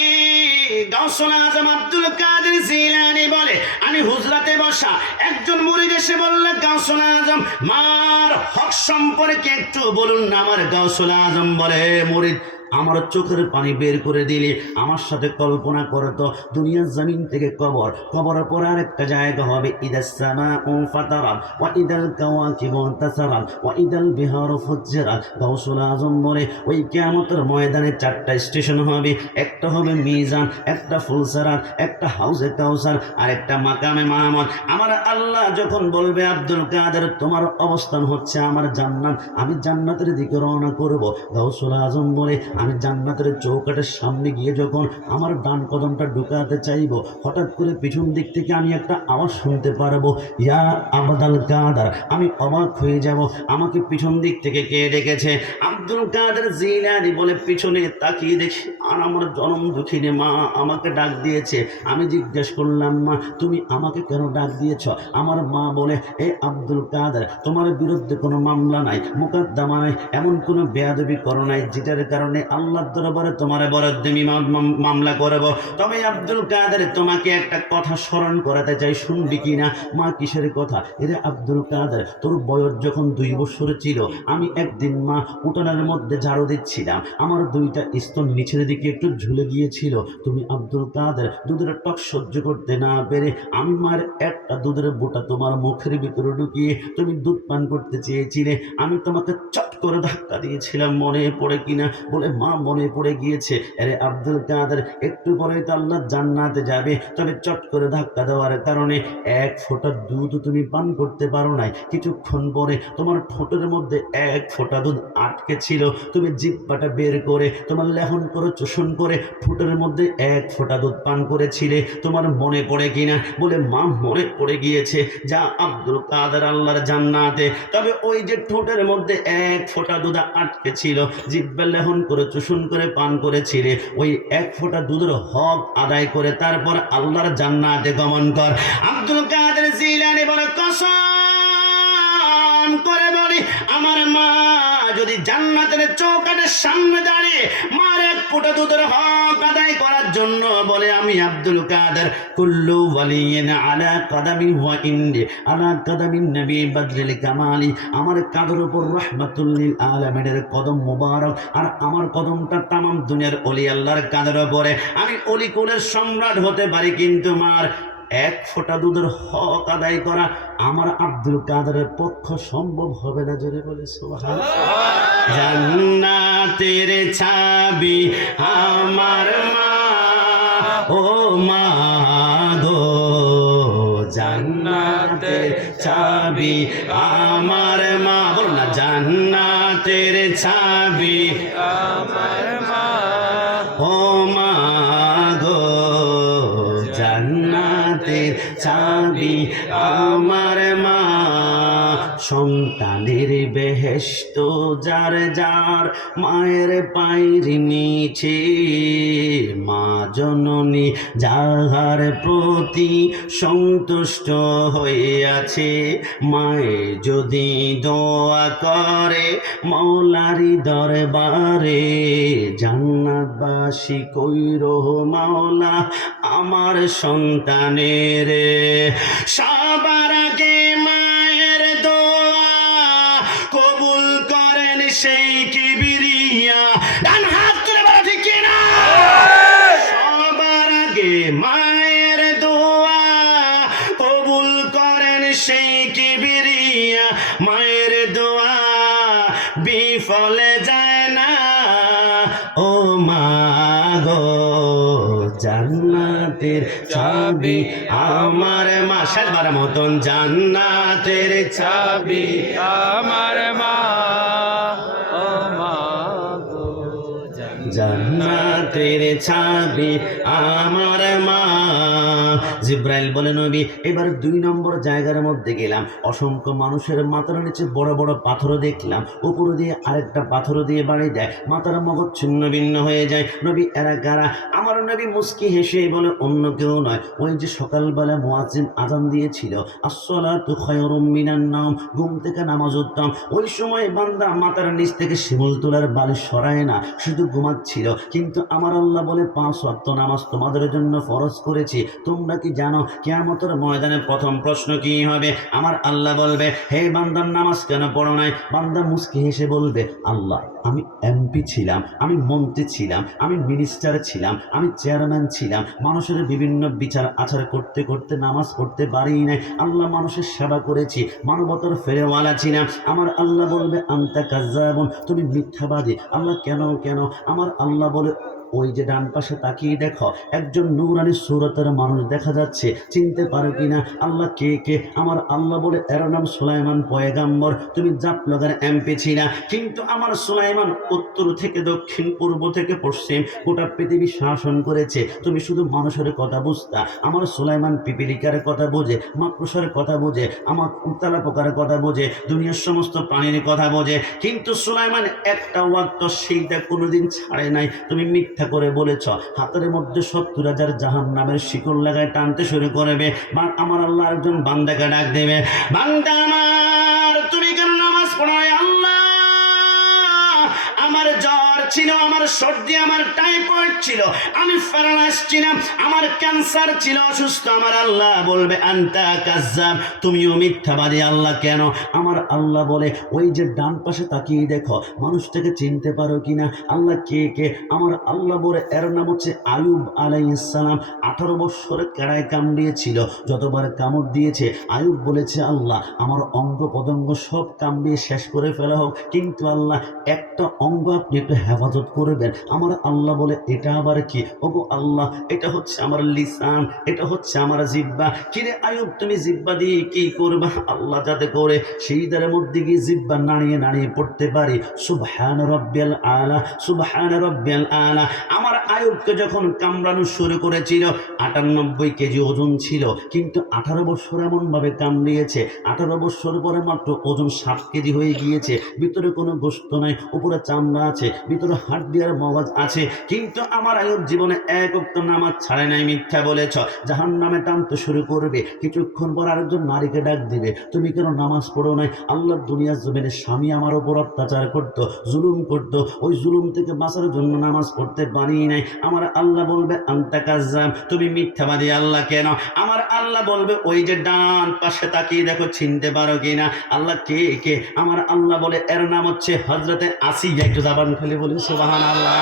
গাউসুল আজম আব্দুল কাদের জিলানী বলে আমি হুজরাতে বসা, একজন মুরিদ এসে বললে গাউসুল আজম মার হক সম্পর্কে একটু বলুন না। আমার গাউসুল আজম বলে মুরিদ আমার চোখের পানি বের করে দিলে আমার সাথে কল্পনা করতো দুনিয়ার জমিন থেকে কবর, কবরের পরে আরেকটা জায়গা হবে ইদাস সামাউ ফাতারাত ওয়া ইদাল কাওয়াকিবু তাসারাত ওয়া ইদাল বিহারু ফুজ্জিরাত। গাউসুল আজম বলে ওই কিয়ামতের ময়দানে 4টা স্টেশন হবে, একটা হবে মিজান, একটা ফুলসারাত, একটা হাউজে কাউসার, আর একটা মাকামে মাহমুদ। আমার আল্লাহ যখন বলবে আব্দুল কাদের তোমার অবস্থান হচ্ছে আমার জান্নাত, আমি জান্নাতের দিকে রওনা করব। গাউসুল আজম বলে আমি জান্নাতের চৌকাঠের সামনে গিয়ে যখন আমার ডান কদমটা ঢুকাতে চাইব, হঠাৎ করে পিছন দিক থেকে আমি একটা আওয়াজ শুনতে পারবো, ইয়া আবদাল কাদের। আমি অবাক হয়ে যাব, আমাকে পিছন দিক থেকে কে ডেকেছে? আব্দুল কাদের জিলানী বলে পিছনে তাকিয়ে দেখি আর আমার জনম দুঃখিনী মা আমাকে ডাক দিয়েছে। আমি জিজ্ঞেস করলাম মা তুমি আমাকে কেন ডাক দিয়েছ? আমার মা বলে এ আব্দুল কাদের তোমার বিরুদ্ধে কোনো মামলা নাই, মোকদ্দমা নাই, এমন কোনো বেয়াদবি করো নাই যেটার কারণে আল্লাহর দরবারে তোমার বরদ্দমি মামলা করব। তবে আব্দুল কাদের তোমাকে একটা কথা স্মরণ করাতে চাই, শুনবি কিনা? মা কিসের কথা? এরে আব্দুল কাদের তোর বয়স যখন 2 বছর ছিল, আমি একদিন মা উঠানের মধ্যে ঝাড়ু দিচ্ছিলাম, আমার 2টা স্তন নিচের দিকে দিকে একটু ঝুলে গিয়েছিল। তুমি আব্দুল কাদের দুধের টক সহ্য করতে না পেরে আমার একটা দুধের বোঁটা তোমার মুখের ভিতরে ঢুকিয়ে তুমি দুধ পান করতে চেয়েছিলে, আমি তোমাকে চট করে ধাক্কা দিয়েছিলাম, মনে পড়ে কিনা? বলে মা মনে পড়ে গিয়েছে। আরে আব্দুল কাদের একটু পরেই তো আল্লাহ জান্নাতে যাবে, তবে চট করে ধাক্কা দেওয়ার কারণে এক ফোঁটা দুধ তুমি পান করতে পারো নাই। কিছুক্ষণ পরে তোমার ঠোঁটের মধ্যে এক ফোঁটা দুধ আটকে ছিল, তুমি জিহ্বাটা বের করে তোমার লেহন করে চোষণ করে ঠোঁটের মধ্যে এক ফোঁটা দুধ পান করেছিলে। তোমার মনে পড়ে কিনা? বলে মা মনে পড়ে গিয়েছে। যা আব্দুল কাদের আল্লাহর জান্নাতে, তবে ওই যে ঠোঁটের মধ্যে এক ফোঁটা দুধ আটকে ছিল, জিহ্বা লেহন করে চোষণ করে পান করেছিলে, ওই এক ফোঁটা দুধের হক আদায় করে তারপর আল্লাহর জান্নাতে গমন কর। আব্দুল কাদের জিলানী বলে কসম করে বলি, আমার মা যদি জান্নাতের চৌকাঠের সামনে দাঁড়িয়ে মার এক ফোঁটা দুধের হক আদায় করার জন্য বলে, আমি আব্দুল কাদের কুল্লু ওয়ালিয়িন আলা কাদামি ওয়া ইন্দি আলা কাদামিন নবী বদরিল কামালি, আমার কাদের উপর রাহমাতুল লিল আলামিনের কদম মোবারক, আর আমার কদমটা তামাম দুনিয়ার ওলি আল্লাহর কাদের উপরে। আমি ওলি কুলের সম্রাট হতে পারি, কিন্তু মার এক ফোঁটা দুধের হক আদায় করা আমার আব্দুল কাদেরের পক্ষ সম্ভব হবে না। জোরে বলে সুবহানাল্লাহ। জান্নাতের চাবি আমার মা, ও মা গো, জান্নাতের চাবি আমার মা। বলো না, জান্নাতের চাবি আমার মা, ও মা গো, জান্নাতের চাবি আমার মা। সন্তানের বেহেশত যার যার মায়ের পায়ের নিচে, মা জননী যাহার প্রতি সন্তুষ্ট হয়ে আছে, মায়ে যদি দোয়া করে মৌলারি দরবারে, জান্নাতবাসী কইরো মাওলা আমার সন্তানের। সবার আগে মায়ের দোয়া কবুল করেন সেই কিবরিয়া। ডান হাত তুলে বলো ঠিক কিনা? সবার আগে মায়ের দোয়া কবুল করেন সেই কিবরিয়া। মায়ের দোয়া বিফলে যায় না, ও মা গো, জান্নাতের চাবি আমার মা। শেষবার মতন, জান্নাতের চাবি আমার মা, ও মা গো, জান্নাতের চাবি আমার মা। জিব্রাইল বলে, নবী এবার 2 নম্বর জায়গার মধ্যে গেলাম, অসংখ্য মানুষের মাথার নিচে বড় বড় পাথর দেখলাম, উপর দিয়ে আরেকটা পাথর দিয়ে বাড়ি দেয়, মাথার মগজ ছিন্ন ভিন্ন হয়ে যায়। নবী এরা কারা? আমার নবী মুস্কি হেসে বলে, অন্য কেউ নয়, ওই যে সকালবেলা মুয়াজ্জিন আযান দিয়েছিল, আসসালাতু খায়রুম মিনান নাওম, ঘুম থেকে নামাজ উত্তম। ওই সময় বান্দা মাথার নিচ থেকে শিমুল তোলার বালিশ সরায় না, শুধু ঘুমাচ্ছিল। কিন্তু আমার আল্লাহ বলে, 5 ওয়াক্ত নামাজ তোমাদের জন্য ফরজ করেছি। তোমরা কি জানো কিয়ামতের ময়দানে প্রথম প্রশ্ন কি হবে? আমার আল্লাহ বলবে, হে বান্দার নামাজ কেন পড়ো নাই? বান্দা মুস্কি হেসে বলবে, আল্লাহ আমি এমপি ছিলাম, আমি মন্ত্রী ছিলাম, আমি মিনিস্টার ছিলাম, আমি চেয়ারম্যান ছিলাম, মানুষের বিভিন্ন বিচার আচার করতে করতে নামাজ পড়তে পারি নাই। আল্লাহ মানুষের সেবা করেছি, মানবতার ফেরেওয়ালা ছিলাম। আমার আল্লাহ বলবে, আনতা কাজ্জাবুন, তুমি মিথ্যাবাদী। আল্লাহ কেন কেন? আমার আল্লাহ বলে, ওই যে ডান পাশে তাকিয়ে দেখো, একজন নূরানি সুরতের মানুষ দেখা যাচ্ছে, চিনতে পারো কিনা? আল্লাহ কে কে? আমার আল্লাহ বলে, এর নাম সুলাইমান পয়গাম্বর। তুমি জাপলগার এমপি ছিলা, কিন্তু আমার সুলাইমান উত্তর থেকে দক্ষিণ, পূর্ব থেকে পশ্চিম গোটা পৃথিবী শাসন করেছে। তুমি শুধু মানুষের কথা বুঝতা, আমার সুলাইমান পিপিলিকার কথা বোঝে, মাকড়সার কথা বোঝে, আমার তেলাপোকার কথা বোঝে, দুনিয়ার সমস্ত প্রাণীর কথা বোঝে, কিন্তু সুলাইমান একটা ওয়াক্ত সেইটা কোনোদিন ছাড়ে নাই। তুমি মিথ্যা করে বলেছ, হাতের মধ্যে 70,000 জাহান্নামের শিকল লাগায় টানতে শুরু করবে। আমার আল্লাহ একজন বান্দাকে ডাক দেবে, বান্দা আমার তুমি কেন নামাজ পড়ো? আল্লাহ আমার জ্বর ছিল, আমার সর্দি, আমার টাইফয়েড ছিল, আমি প্যারালাইজ ছিলাম, আমার ক্যান্সার ছিল, অসুস্থ, আমার আল্লাহ বলবে আনতা কাজ্জাব, তুমিও মিথ্যাবাদী। আল্লাহ কেন? আমার আল্লাহ বলে ওই যে ডান পাশে তাকিয়ে দেখো, মানুষটাকে চিনতে পারো কিনা? আল্লাহ কে কে? আমার আল্লাহ বলে এর নাম হচ্ছে আয়ুব আলাইহিস সালাম। 18 বছর কেড়ায় কামড়িয়েছিল, যতবার কামড় দিয়েছে আয়ুব বলেছে আল্লাহ আমার অঙ্গ প্রত্যঙ্গ সব কামড়িয়ে শেষ করে ফেলা হোক, কিন্তু আল্লাহ একটা অঙ্গ আপনি একটু হেফাজত করবেন। আমার আল্লাহ বলে এটা আবার কি? ওগো আল্লাহ, এটা হচ্ছে আমার লিসান, এটা হচ্ছে আমার জিহ্বা। কিরে আয়ুব, তুমি জিহ্বা দিয়ে কি করবা? আল্লাহ যাতে করে সেই দ্বারের মধ্যে গিয়ে জিহ্বা নাড়িয়ে নাড়িয়ে পড়তে পারি সুবহান রাব্বিয়াল আলা, সুবহান রাব্বিয়াল আলা। আমার আয়ুবকে যখন কামড়ানো শুরু করেছিল 98 কেজি ওজন ছিল, কিন্তু 18 বছর এমন ভাবে কামড়িয়েছে, 18 বছর পরে মাত্র ওজন 60 কেজি হয়ে গিয়েছে। ভিতরে কোনো গোশত নাই, উপরে চামড়া আছে, ভিতরে হাড্ডি আর মগজ আছে, কিন্তু আমার আয়ুব জীবনে এক ওয়াক্ত নামাজ ছাড়ে নাই। মিথ্যা বলেছ, জাহান্নামে টানতে শুরু করবে। কিছুক্ষণ পর আরেকজন নারীকে ডাক দিবে, তুমি কেন নামাজ পড়ো নাই? আল্লাহ দুনিয়ার জমিনে স্বামী আমার উপর অত্যাচার করতো, জুলুম করতো, ওই জুলুম থেকে বাঁচার জন্য নামাজ পড়তে পারি নাই। আমার আল্লাহ বলবে আনতা কাজ্জাব, তুমি মিথ্যাবাদী। আল্লাহ কেন? আমার আল্লাহ বলবে ওই যে ডান পাশে তাকিয়ে দেখো, চিনতে পারো কিনা? আল্লাহ কে কে? আমার আল্লাহ বলে এর নাম হচ্ছে হযরতে আসিয়া। একটু জবান খুলে বলি সুবহানাল্লাহ।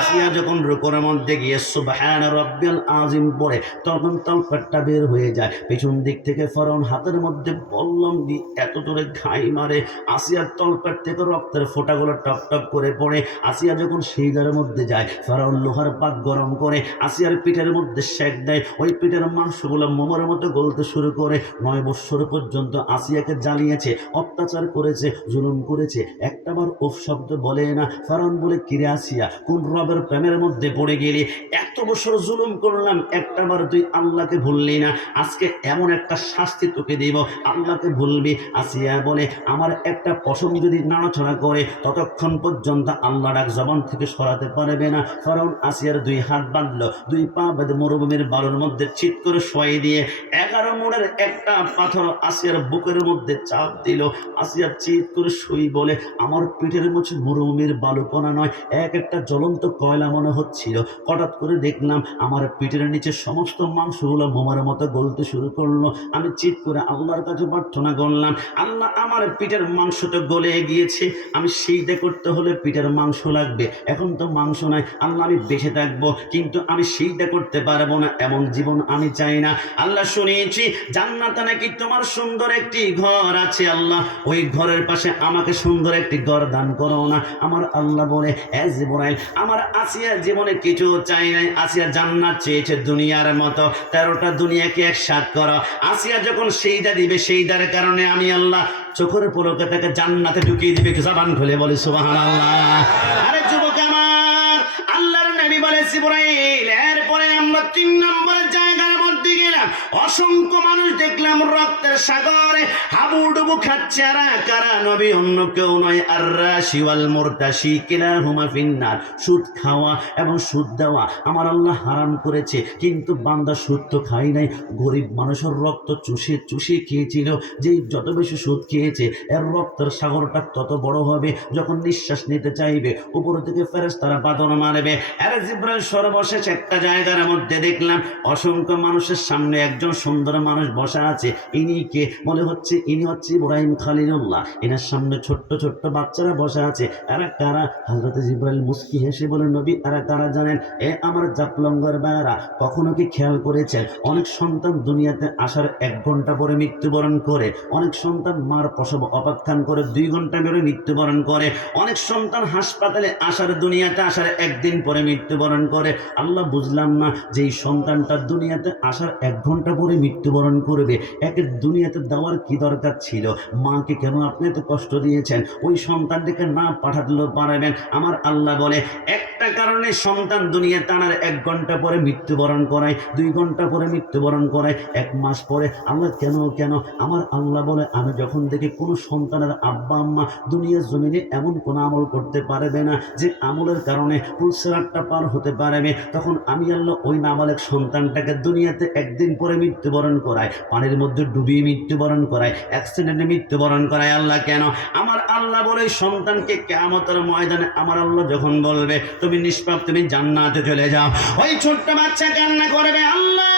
আসিয়া যখন রুকুর মধ্যে গিয়ে সুবহান রাব্বিয়াল আযীম পড়ে, তখন তলপেটটা বের হয়ে যায়। পেছন দিক থেকে ফেরাউন হাতের মধ্যে বল্লম দিয়ে এত জোরে ঘাই মারে, আসিয়ার তলপেট থেকে রক্তের ফোঁটাগুলো টপ টপ করে পড়ে। আসিয়া যখন সিজদার মধ্যে যায়, ফেরাউন লোহার পাক গরম করে আসিয়ার পিঠের মধ্যে সেক দেয়, ওই পিঠের মাংসগুলো মোমরের মতো গলতে শুরু করে। 9 বছর পর্যন্ত আসিয়াকে জ্বালিয়েছে, অত্যাচার করেছে, জুলুম করেছে, একটাবার উফ শব্দ বলে না। ফেরাউন বলে কিরে আসিয়া, কোন রবের প্রেমের মধ্যে পড়ে গেলি? এত বছর জুলুম করলাম, একটাবার তুই আল্লাহকে ভুললি না, আজকে এমন একটা শাস্তি তোকে দিব, আল্লাহকে ভুলবি? আসিয়া বলে আমার একটা পশম যদি নাড়াচড়া করে ততক্ষণ পর্যন্ত আল্লাহ ডাক জবান থেকে সরাতে পারবে না। ফেরাউন আসিয়ার 2 হাত বাঁধলো, 2 পা বেঁধে মরুভূমির বালুর মধ্যে চিৎ করে শোয়াই দিয়ে 11 মুড়ের একটা পাথর আসিয়ার বুকের মধ্যে চাপ দিল। আসিয়া চিৎ করে শুই বলে আমার পিঠের মুছে মরুভূমির বালুকণা নয়, এক একটা জ্বলন্ত কয়লা মনে হচ্ছিল। হঠাৎ করে দেখলাম আমার পিঠের নিচে সমস্ত মাংসগুলো বোমার মতো গলতে শুরু করলো। আমি চিৎ করে আল্লাহর কাছে প্রার্থনা করলাম, আল্লাহ আমার পিঠের মাংসটা গলে গিয়েছে, আমি সিজদা করতে হলে পিঠের মাংস লাগবে, এখন তো মাংস নাই। আল্লাহ আমি বেঁচে থাকবো, কিন্তু আমি সিজদা করতে পারবো না, এমন জীবন আমি চাই না। আল্লাহ শুনিয়েছি জান্নাতে নাকি তোমার সুন্দর একটি ঘর আছে, আল্লাহ ওই ঘরের পাশে আমাকে সুন্দর একটি ঘর দান করো না। আমার আল্লাহ বলে এ জিবরাইল, আমার আসিয়া জীবনে কিছু চাই নাই, আসিয়া জান্নাত চেয়েছে দুনিয়ার মতো, 13টা দুনিয়াকে একসাথ করো। আসিয়া যখন সিজদা দিবে, সিজদার কারণে আমি আল্লাহ চোখের পলকে তাকে জান্নাতে ঢুকিয়ে দিবে। জবান খুলে বলে সুবহানাল্লাহ। আরে যুবক আমার, আল্লাহর নবী বলে জিবরাইল, এরপরে আমরা 3 নম্বরের জায়গার মধ্যে গেলাম। অসংখ্য মানুষ দেখলাম রক্তের সাগরে হাবুডুবু খাচ্ছে। আর কারা? নবী অন্য কেউ নয়, আর রাশি ওয়াল মুরতাশি কিলাহুমা ফিন্নার। সুদ খাওয়া এবং সুদ দেওয়া আমার আল্লাহ হারাম করেছে, কিন্তু বান্দা সুদ তো খাই নাই, গরিব মানুষের রক্ত চুষে চুষে খেয়েছিল। যেই যত বেশি সুদ খেয়েছে এর রক্তের সাগরটা তত বড় হবে। যখন নিঃশ্বাস নিতে চাইবে উপর থেকে ফেরেশতারা বাঁধন মারবে। আরে জিবরাইল সর্বশেষ একটা জায়গার মধ্যে দেখলাম অসংখ্য মানুষের সামনে একজন সুন্দর মানুষ বসা আছে। ইনি কে? মনে হচ্ছে ইনি হচ্ছে ইব্রাহিম খলিলুল্লাহ। এনার সামনে ছোট্ট ছোট্ট বাচ্চারা বসা আছে। এরা কারা? হযরত জিবরাইল মুস্কি হেসে বলে নবী এরা কারা জানেন? এ আমার জাপলঙ্গের বায়রা, কখনো কি খেয়াল করেছেন অনেক সন্তান দুনিয়াতে আসার 1 ঘন্টা পরে মৃত্যুবরণ করে, অনেক সন্তান মার প্রসব অপেক্ষান করে 2 ঘন্টা পরে মৃত্যুবরণ করে, অনেক সন্তান হাসপাতালে আসার দুনিয়াতে আসার 1 দিন পরে মৃত্যুবরণ করে। আল্লাহ বুঝলাম না যে এই সন্তানটা দুনিয়াতে আসার 1 ঘন্টা পরে মৃত্যুবরণ করবে, একে দুনিয়াতে দেওয়ার কি দরকার ছিল? মাকে কেন আপনি এত কষ্ট দিয়েছেন? ওই সন্তানটিকে না পাঠাতেও পারবেন। আমার আল্লাহ বলে একটা কারণে সন্তান দুনিয়াতে আনার 1 ঘন্টা পরে মৃত্যুবরণ করায়, 2 ঘন্টা পরে মৃত্যুবরণ করায়, 1 মাস পরে। আল্লাহ কেন কেন? আমার আল্লাহ বলে আমি যখন দেখি কোনো সন্তানের আব্বা আম্মা দুনিয়ার জমিনে এমন কোনো আমল করতে পারবে না যে আমলের কারণে পুলসেরাতটা পার হতে পারবে, তখন আমি আল্লাহ ওই নাবালেক সন্তানটাকে দুনিয়াতে 1 দিন একদিন পরে মৃত্যুবরণ করায়, পানির মধ্যে ডুবিয়ে মৃত্যুবরণ করায়, অ্যাক্সিডেন্টে মৃত্যুবরণ করায়। আল্লাহ কেন? আমার আল্লাহ বলে সন্তানকে কিয়ামতের ময়দানে আমার আল্লাহ যখন বলবে তুমি নিষ্পাপ, তুমি জান্নাতে চলে যাও, ওই ছোট্ট বাচ্চা কান্না করবে, আল্লাহ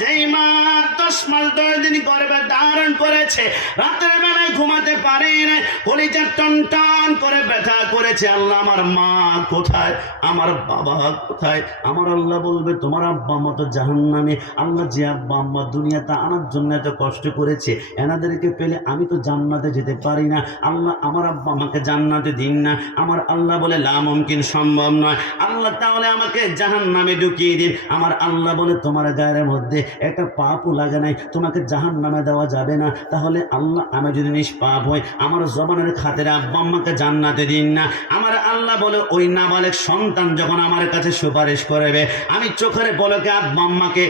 যেই মা 10 মাস 10 দিন গর্ভে ধারণ করেছে, রাতের বেলায় ঘুমাতে পারে না, কলিজা টন টন করে ব্যথা করেছে, আল্লাহ আমার মা কোথায়, আমার বাবা কোথায়? আমার আল্লাহ বলবে তোমার আব্বা আম্মা তো জাহান্নামে। আল্লাহ যে আব্বা আম্মা দুনিয়াতে আনার জন্য এত কষ্ট করেছে, এনাদেরকে পেলে আমি তো জান্নাতে যেতে পারি না, আল্লাহ আমার আব্বা আমাকে জান্নাতে দিন না। আমার আল্লাহ বলে লা মুমকিন, সম্ভব নয়। আল্লাহ তাহলে আমাকে জাহান্নামে ঢুকিয়ে দিন। আমার আল্লাহ বলে তোমার গায়ের মধ্যে একটা পাপও লাগে নাই, তোমাকে জাহান্নামে দেওয়া যাবে না। তাহলে আল্লাহ আমি যদি নিষ্পাপ হই, আমার জবানের খাতিরে আব্বা আম্মাকে জান্নাতে দিন না। আমার আল্লাহ বলে ওই নাবালেক সন্তান যখন আমার কাছে সুপারিশ করবে, আমি চোখের পলকে আব্বা আম্মাকে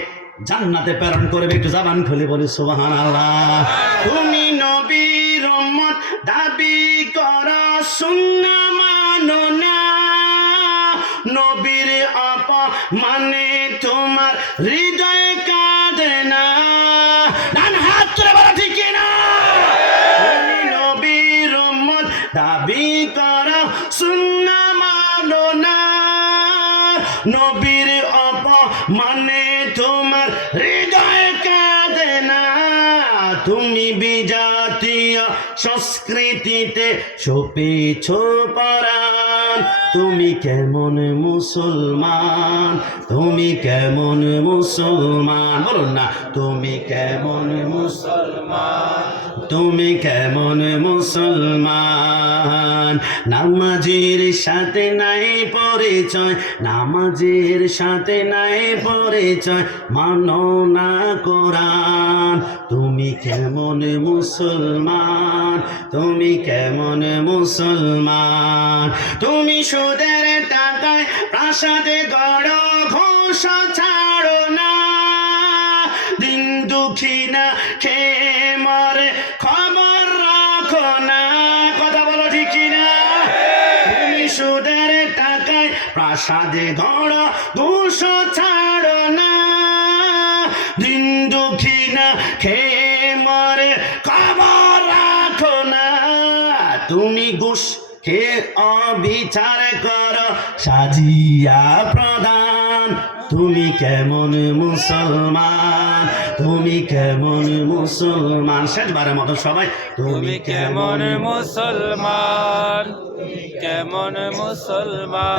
জান্নাতে প্রেরণ করবে। একটু জবান খুলে বলি সুবহানাল্লাহ। তুমি নবীর উম্মত দাবি করো, সুন্নাহ মানো না, নবীর অপমানে তোমার হৃদয় কাঁদে না। ডান হাত তুলে বলো ঠিক কি না? তুমি নবীর উম্মত দাবি করো, সুন্নাহ মানো না, নবীর অপমানে তোমার হৃদয় কাঁদে না। তুমি বিজাতীয় সংস্কৃতিতে ছুপেছ পরাণ, তুমি কেমন মুসলমান, তুমি কেমন মুসলমান, বলুন না, তুমি কেমন মুসলমান, তুমি কেমন মুসলমান? নামাজের সাথে নাই পরিচয়, নামাজের সাথে নাই পরিচয়, মানো না কোরআন, তুমি কেমন মুসলমান, তুমি কেমন মুসলমান? তুমি সুদের টাকায় প্রাসাদে গড়, ঘোষ ছাড়ো না, দিন দুঃখী না খেয়ে মরে খবর রাখো না। কথা বলো ঠিক কিনা? তুমি সুদের টাকায় প্রাসাদে গড়, ঘোষ ছাড়ো না, দিন দুঃখী না খেয়ে মরে খবর রাখো না। তুমি ঘুষ খেয়ে অবিচার করো, সাজিয়া প্রদান, তুমি কেমন মুসলমান, তুমি কেমন মুসলমান? শেষবারের মতো সবাই, তুমি কেমন মুসলমান, কেমন মুসলমান?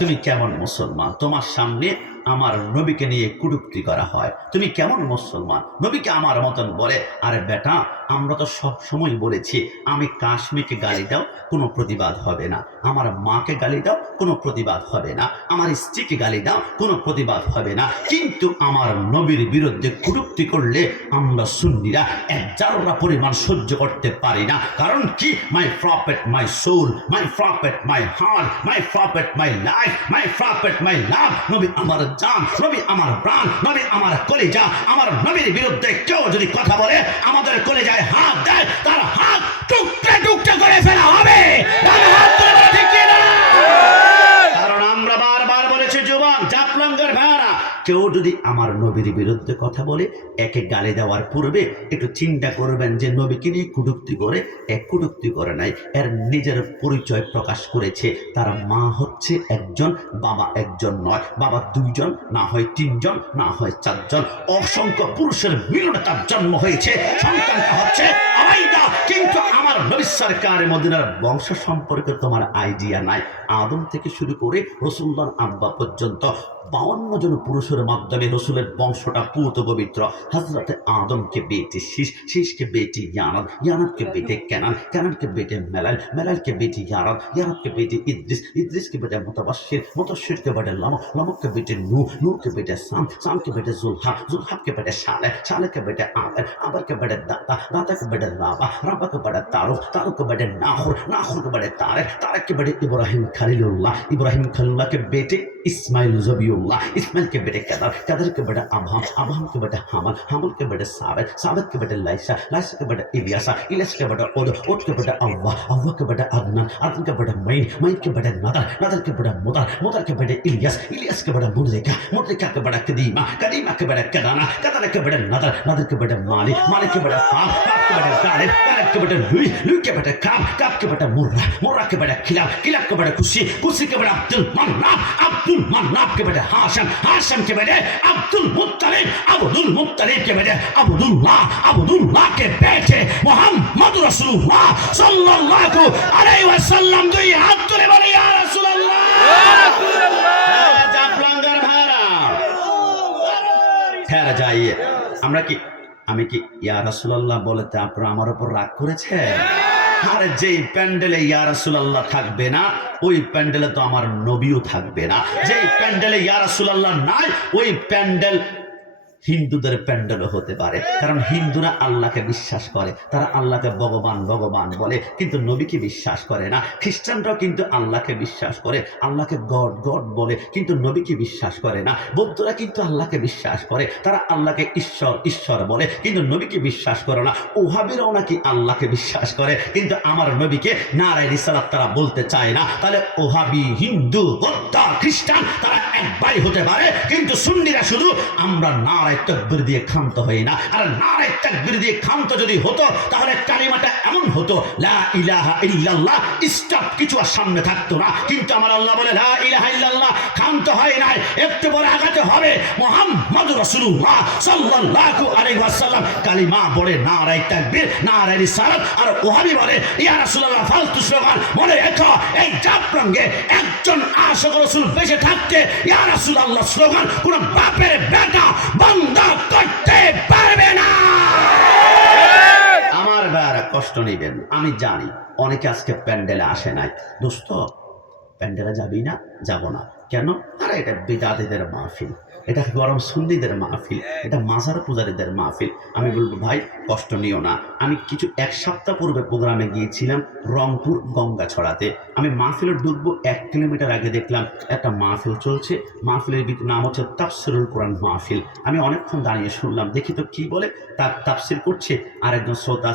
তুমি কেমন মুসলমান? তোমার সামনে আমার নবীকে নিয়ে কটূক্তি করা হয়, তুমি কেমন মুসলমান? নবীকে আমার মতন বলে। আরে বেটা, আমরা তো সব সময় বলেছি, আমি কাশ্মীরকে গালি দাও কোনো প্রতিবাদ হবে না, আমার মাকে গালি দাও কোনো প্রতিবাদ হবে না, আমার স্ত্রীকে গালি দাও কোনো প্রতিবাদ হবে না, কিন্তু আমার নবীর বিরুদ্ধে কটূক্তি করলে আমরা সুন্নিরা এক জাররা পরিমাণ সহ্য করতে পারি না। কারণ কি? My prophet my soul, my prophet my heart, my prophet my life, my prophet my love. নবী আমার জান, নবী আমার প্রাণ, নবী আমার কলিজা। আমার নবীর বিরুদ্ধে কেউ যদি কথা বলে, আমাদের কলিজায় হাত দেয়, তার হাত টুকরে টুকরে করে ফেলা হবে। কারণ আমরা বারবার বলেছি, যুবক জাফলঙ্গের ভাড়া, কেউ যদি আমার নবীর বিরুদ্ধে কথা বলে, একে গালি দেওয়ার পূর্বে একটু চিন্তা করবেন যে নবীকে নিয়ে কটূক্তি করে, এক কটূক্তি করে নাই, এর নিজের পরিচয় প্রকাশ করেছে। তার মা হচ্ছে একজন, বাবা একজন নয়, বাবা 2 জন, না হয় 3 জন, না হয় 4 জন, অসংখ্য পুরুষের মিলনে তার জন্ম হয়েছে, সন্তানটা হচ্ছে আলাদা। কিন্তু আমার নবী সরকার মদিনার বংশ সম্পর্কে তোমার আইডিয়া নাই। আদম থেকে শুরু করে রাসূলুল্লাহর আব্বা পর্যন্ত 52 জন পুরুষের মাধ্যমে রসুলের বংশটা পুত পবিত্র। হযরত আদমকে বেটে শীষ, শীষকে বেটে ইয়ানাদ, ইয়ানাদকে বেটে কেনান, কেনানকে বেটে মেলাল, মেলালকে বেটে ইয়ারাদ, ইয়ারাদকে বেটে ইদ্রিস, ইদ্রিসকে বেটে মুতাবাশশির, মুতাবাশশিরকে বেটে লামক, লামককে বেটে নূহ, নূহকে বেটে সাম, সামকে বেটে যুলহা, যুলহাকে বেটে সালেহ, সালেহকে বেটে আবের, আবেরকে বেটে দাতা, দাতাকে বেটে রাবা, रब के बड़े तारुक, तारुक के बड़े नाखुर, नाखुर के बड़े तारिक, तारिक के बड़े इब्राहिम खलीलुल्लाह, इब्राहिम खलीलुल्लाह के बेटे इस्माइल ज़बीउल्लाह, इस्माइल के बेटे कदर, कदर के बेटे अबहम, अबहम के बेटे हामल, हामल के बेटे साबित, साबित के बेटे लाइसा, लाइसा के बेटे इलियासा, इलियास के बेटे उद, उद के बेटे अव्वा, अव्वा के बेटे अदनान, अदनान के बेटे मईन, मईन के बेटे नदर, नदर के बेटे मुदर, मुदर के बेटे इलियास, इलियास के बेटे मुद्रिका, मुद्रिका के बेटे कदीमा, कदीमा के बेटे कदाना, कदाना के बेटे नदर, नदर के बेटे मालिक, मालिक के बेटे फाब, फाब के बेटे गालिब, गालिब के बेटे लुई, लुई के बेटे काब, काब के बेटे मुर्रा, मुर्रा के बेटे खिलाब, खिलाब के बेटे कुर्सी, कुर्सी के बेटे अब्दुल मन्नाफ, अब्दुल मन्नाफ के बेटे हाशम, हाशम के बेटे अब्दुल मुत्तलिब, अब्दुल मुत्तलिब के बेटे अब्दुल्लाह, अब्दुल्लाह के बेटे मोहम्मद रसूलुल्लाह सल्लल्लाहु अलैहि वसल्लम। दुई हाथ तुले बोले या রাসূলুল্লাহ, জাফলঙ্গের ভাইরা খেরা যাইয়ে। আমরা কি, আমি কি ইয়া রাসূলুল্লাহ বলতে আপনারা আমার উপর রাগ করেছেন? আরে যেই প্যান্ডেলে ইয়া রাসূলুল্লাহ থাকবে না, ওই প্যান্ডেলে তো আমার নবীও থাকবে না। যেই প্যান্ডেলে ইয়া রাসূলুল্লাহ নাই, ওই প্যান্ডেল হিন্দুদের প্যান্ডেলও হতে পারে, কারণ হিন্দুরা আল্লাহকে বিশ্বাস করে, তারা আল্লাহকে ভগবান ভগবান বলে, কিন্তু নবীকে বিশ্বাস করে না। খ্রিস্টানরাও কিন্তু আল্লাহকে বিশ্বাস করে, আল্লাহকে গড গড বলে, কিন্তু নবীকে বিশ্বাস করে না। বৌদ্ধরা কিন্তু আল্লাহকে বিশ্বাস করে, তারা আল্লাহকে ঈশ্বর ঈশ্বর বলে, কিন্তু নবীকে বিশ্বাস করে না। ওহাবিরাও নাকি আল্লাহকে বিশ্বাস করে, কিন্তু আমার নবীকে নারায়ে রিসালাত তারা বলতে চায় না। তাহলে ওহাবি, হিন্দু, বৌদ্ধ, খ্রিস্টান তারা এক ভাই হতে পারে, কিন্তু সুন্নিরা শুধু আমরা নারায়ে তাকবীর দিয়ে ক্ষান্ত হই না। আর নারায়ে তাকবীর দিয়ে ক্ষান্ত যদি হতো, তাহলে কালিমাটা এমন হতো লা ইলাহা ইল্লাল্লাহ, স্টপ, কিছু আর সামনে থাকতো না। কিন্তু আমার আল্লাহ বলে লা ইলাহা ইল্লাল্লাহ, ক্ষান্ত হয় নাই, একটু পরে আগাতে হবে মুহাম্মদ রাসূলুল্লাহ সাল্লাল্লাহু আলাইহি ওয়াসাল্লাম। কালিমা পড়ে নারায়ে তাকবীর, নারায়ে রিসালাত, আর ওহাবি বলে ইয়া রাসূলুল্লাহ ফালতু স্লোগান। মনে রেখো, এই জাফলঙ্গে একজন আশিক রাসূল বেঁচে থাকতে ইয়া রাসূলুল্লাহ স্লোগান কোন বাপের বেটা বন্ধ করতে পারবে না। আমার ভাইরা কষ্ট নেবেন, আমি জানি অনেকে আজকে প্যান্ডেলে আসে নাই। দোস্ত, প্যান্ডেলে যাবি না? যাব না। কেন? আরে এটা বিদাতীদের মাহফিল, এটা গরম সুন্নিদের মাহফিল, এটা মাজার পূজারীদের মাহফিল। আমি বলবো ভাই কষ্ট নিও না। আমি কিছু এক সপ্তাহ পূর্বে প্রোগ্রামে গিয়েছিলাম রংপুর গঙ্গাছড়াতে। আমি মাহফিলে ঢুকবো 1 কিলোমিটার আগে দেখলাম একটা মাহফিল চলছে। মাহফিলের নাম হচ্ছে তাফসিরুল কোরআন মাহফিল। আমি অনেকক্ষণ দাঁড়িয়ে শুনলাম, দেখি তো কি বলে। তার তাফসির করছে, আর একজন শ্রোতা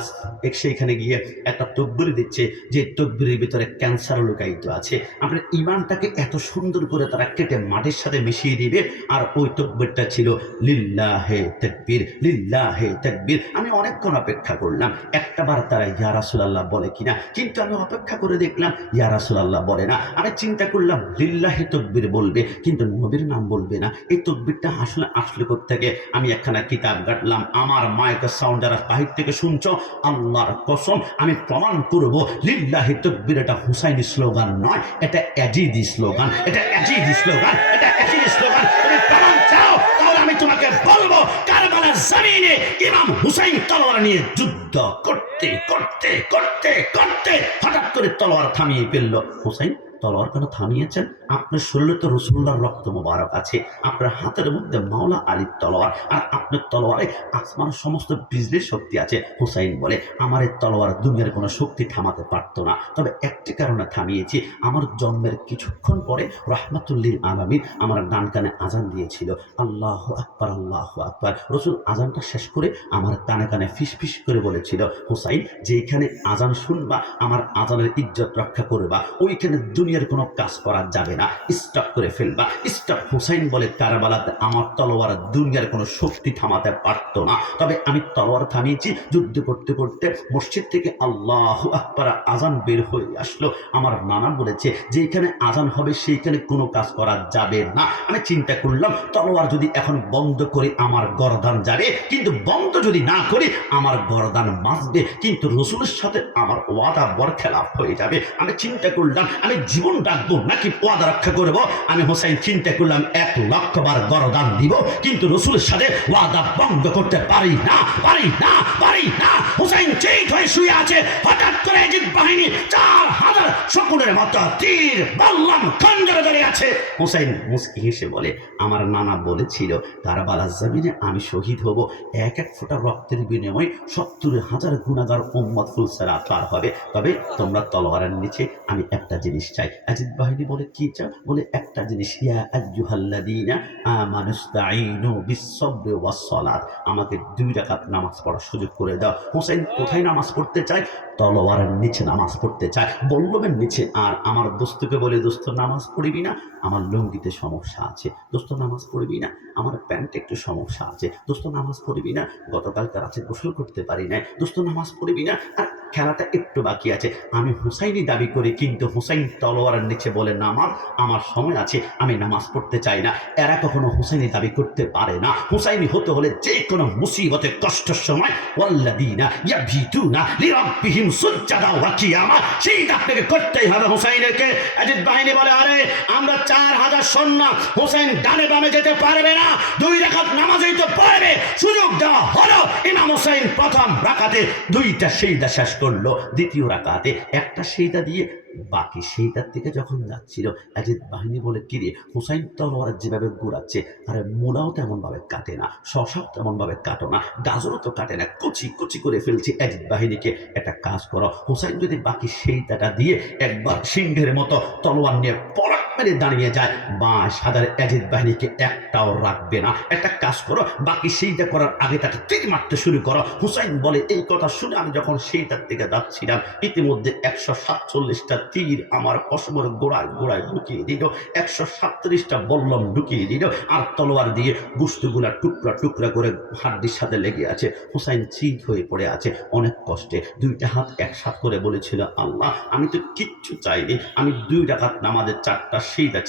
সেইখানে গিয়ে একটা তকবীর দিচ্ছে, যে তকবীরের ভিতরে ক্যান্সার লুকায়িত আছে। আপনার ইমানটাকে এত সুন্দর করে তারা কেটে মাটির সাথে মিশিয়ে দিবে। আর ওই তকবীরটা ছিল লিল্লাহে তাকবীর, লিল্লাহে তাকবীর। আমি অনেকক্ষণ অপেক্ষা করলাম একটাবার তারা ইয়া রাসূলুল্লাহ বলে কিনা, কিন্তু আমি অপেক্ষা করে দেখলাম ইয়া রাসূলুল্লাহ বলে না। আমি চিন্তা করলাম লিল্লাহে তাকবীর বলবে, কিন্তু নবীর নাম বলবে না। এই তাকবীরটা আসলে কোত্থেকে? আমি একখানা কিতাব ঘাটলাম। আমার মাইকের সাউন্ড যারা বাহির থেকে শুনছো, আল্লাহর কসম আমি প্রমাণ করব লিল্লাহে তাকবীর এটা হুসাইনি স্লোগান নয়, এটা ইয়াজিদি স্লোগান, এটা ইয়াজিদি স্লোগান, এটা ইয়াজিদি স্লোগান। তুমি প্রমাণ চাও, তাহলে আমি তোমাকে বলবো কারবালার জমিনে ইমাম হুসাইন তলোয়ার নিয়ে যুদ্ধ করতে করতে করতে করতে হঠাৎ করে তলোয়ার থামিয়ে ফেলল। হুসাইন তলোয়ার কেন থামিয়েছেন? আপনার শরীরে তো রাসূলুল্লাহর রক্ত মোবারক আছে, আপনার হাতের মধ্যে মাওলা আলীর তলোয়ার, আর আপনার তলোয়ারে আসমানের সমস্ত বিজলির শক্তি আছে। হুসাইন বলে আমার এই তলোয়ার দুনিয়ার কোনো শক্তি থামাতে পারতো না, তবে একটি কারণে থামিয়েছি। আমার জন্মের কিছুক্ষণ পরে রাহমাতুল্লিল আলামিন আমার ডান কানে আজান দিয়েছিল, আল্লাহু আকবার, আল্লাহু আকবার। রাসূল আজানটা শেষ করে আমার কানে কানে ফিস ফিস করে বলেছিল, হুসাইন যেখানে আজান শুনবা, আমার আজানের ইজ্জত রক্ষা করবা, ওইখানে দুনিয়ার কোনো কাজ করা যাবে না, স্টপ করে ফেলবা, স্টপ। হুসাইন বলে কারবালাতে আমার তলোয়ার দুনিয়ার কোনো শক্তি থামাতে পারতো না, তবে আমি তলোয়ার থামিয়েছি। যুদ্ধ করতে করতে মসজিদ থেকে আল্লাহু আকবার আজান বের হয়ে আসলো। আমার নানা বলেছে যেখানে আজান হবে সেইখানে কোনো কাজ করা যাবে না। আমি চিন্তা করলাম তলোয়ার যদি এখন বন্ধ করি আমার গর্দান যাবে, কিন্তু বন্ধ যদি না করি আমার গর্দান বাঁচবে, কিন্তু রাসূলের সাথে আমার ওয়াদা বরখেলাপ হয়ে যাবে। আমি চিন্তা করলাম আমি জীবন রাখবো নাকি ওয়াদা রক্ষা করবো। আমি হোসেন চিন্তা করলাম 1 লক্ষ বার গরদান দিব, কিন্তু রাসূলের সাথে ওয়াদা ভঙ্গ করতে পারি না, পারি না, পারি না। হোসেন ঠিক হয়ে শুয়ে আছে, হঠাৎ করে ইয়াজিদ বাহিনী 4000 শকুনের মতো তীর বললাম খঞ্জরে দাঁড়িয়ে আছে। হুসাইন মুস্কি হেসে বলে, আমার নানা বলেছিল কারবালার জমিনে আমি শহীদ হব, এক এক ফোঁটা রক্তের বিনিময়ে 70,000 গুনাহগার উম্মত ফুলসেরা পার হবে। তবে তোমরা তলোয়ারের নিচে আমি একটা জিনিস চাই। আজিদ বাহিনী বলে, কি চাও? বলে, একটা জিনিস, ইয়া আইয়ুহাল্লাযীনা আমানুস্তাঈনু বিস-সাবরি ওয়াস-সালাত, আমাকে 2 রাকাত নামাজ পড়ার সুযোগ করে দাও। হুসাইন কোথায় নামাজ পড়তে চায়? তলোয়ারের নিচে নামাজ পড়তে চায়, বল্লমের নিচে। আর আমার দোস্তকে বলে, দোস্ত নামাজ পড়বি না? আমার লুঙ্গিতে সমস্যা আছে। দোস্ত নামাজ পড়বি না? আমার প্যান্টে একটু সমস্যা আছে। দোস্ত নামাজ পড়বি না? গতকালকে রাতে গোসল করতে পারি না। দোস্ত নামাজ পড়বি না? আর খেলাটা একটু বাকি আছে। আমি হুসাইনি দাবি করি, কিন্তু হুসাইন তলোয়ারের নিচে বলে, নামাজ আমার সময় আছে, আমি নামাজ পড়তে চাই না। এরা কখনো হুসাইনি দাবি করতে পারে না। হুসাইনি হতে হলে যে কোনো মুসিবতে কষ্টের সময় ওয়াল্লাযীনা ইয়াবিতুনা লিরাব্বিহিম সুজদান ওয়া কিয়ামা, সেইটা আপনাকে করতেই হবে হুসাইনকে। আজিদ বাহিনী বলে, আরে আমরা 4000 সৈন্য, হুসাইন ডানে বামে যেতে পারবে না, 2 রাকাত নামাজই তো পড়বে। সুযোগ দেওয়া হলো। ইমাম হুসাইন প্রথম রাকাতে 2টা সিজদা শেষ করলো, দ্বিতীয় রাকাতে একটা সিজদা দিয়ে বাকি সেইটার থেকে যখন যাচ্ছিল, আজিদ বাহিনী বলে, কিরে হুসাইন তলোয়ার যেভাবে ঘুরাচ্ছে, আরে মূলাও তেমন ভাবে কাটে না, শশাও তেমন ভাবে কাটো না, গাজরও তো কাটে না, কুচি কুচি করে ফেলছি। আজিদ বাহিনীকে একটা কাজ করো, হুসাইন যদি বাকি সেইটাটা দিয়ে একবার সিংহের মতো তলোয়ার নিয়ে পড়া মেরে দাঁড়িয়ে যায়, বাঁশ হাজার আজিদ বাহিনীকে একটাও রাখবে না। একটা কাজ করো, বাকি সেইটা করার আগে তাকে তীর মারতে শুরু করো। হুসাইন বলে, এই কথা শুনে আমি যখন সেইটার দিকে যাচ্ছিলাম, ইতিমধ্যে 147টা তীর আমার পশমের গোড়ায় গোড়ায় ঢুকিয়ে দিল, 137টা বল্লম ঢুকিয়ে দিল, আর তলোয়ার দিয়ে গুস্তুগুলা টুকরা টুকরা করে হাড্ডির সাথে লেগে আছে। হুসাইন চিত হয়ে পড়ে আছে অনেক কষ্টে, 2টা হাত একসাথ করে বলেছিল, আল্লাহ আমি তো কিচ্ছু চাইনি, আমি 2 রাকাত নামাজের 4টা সিজদা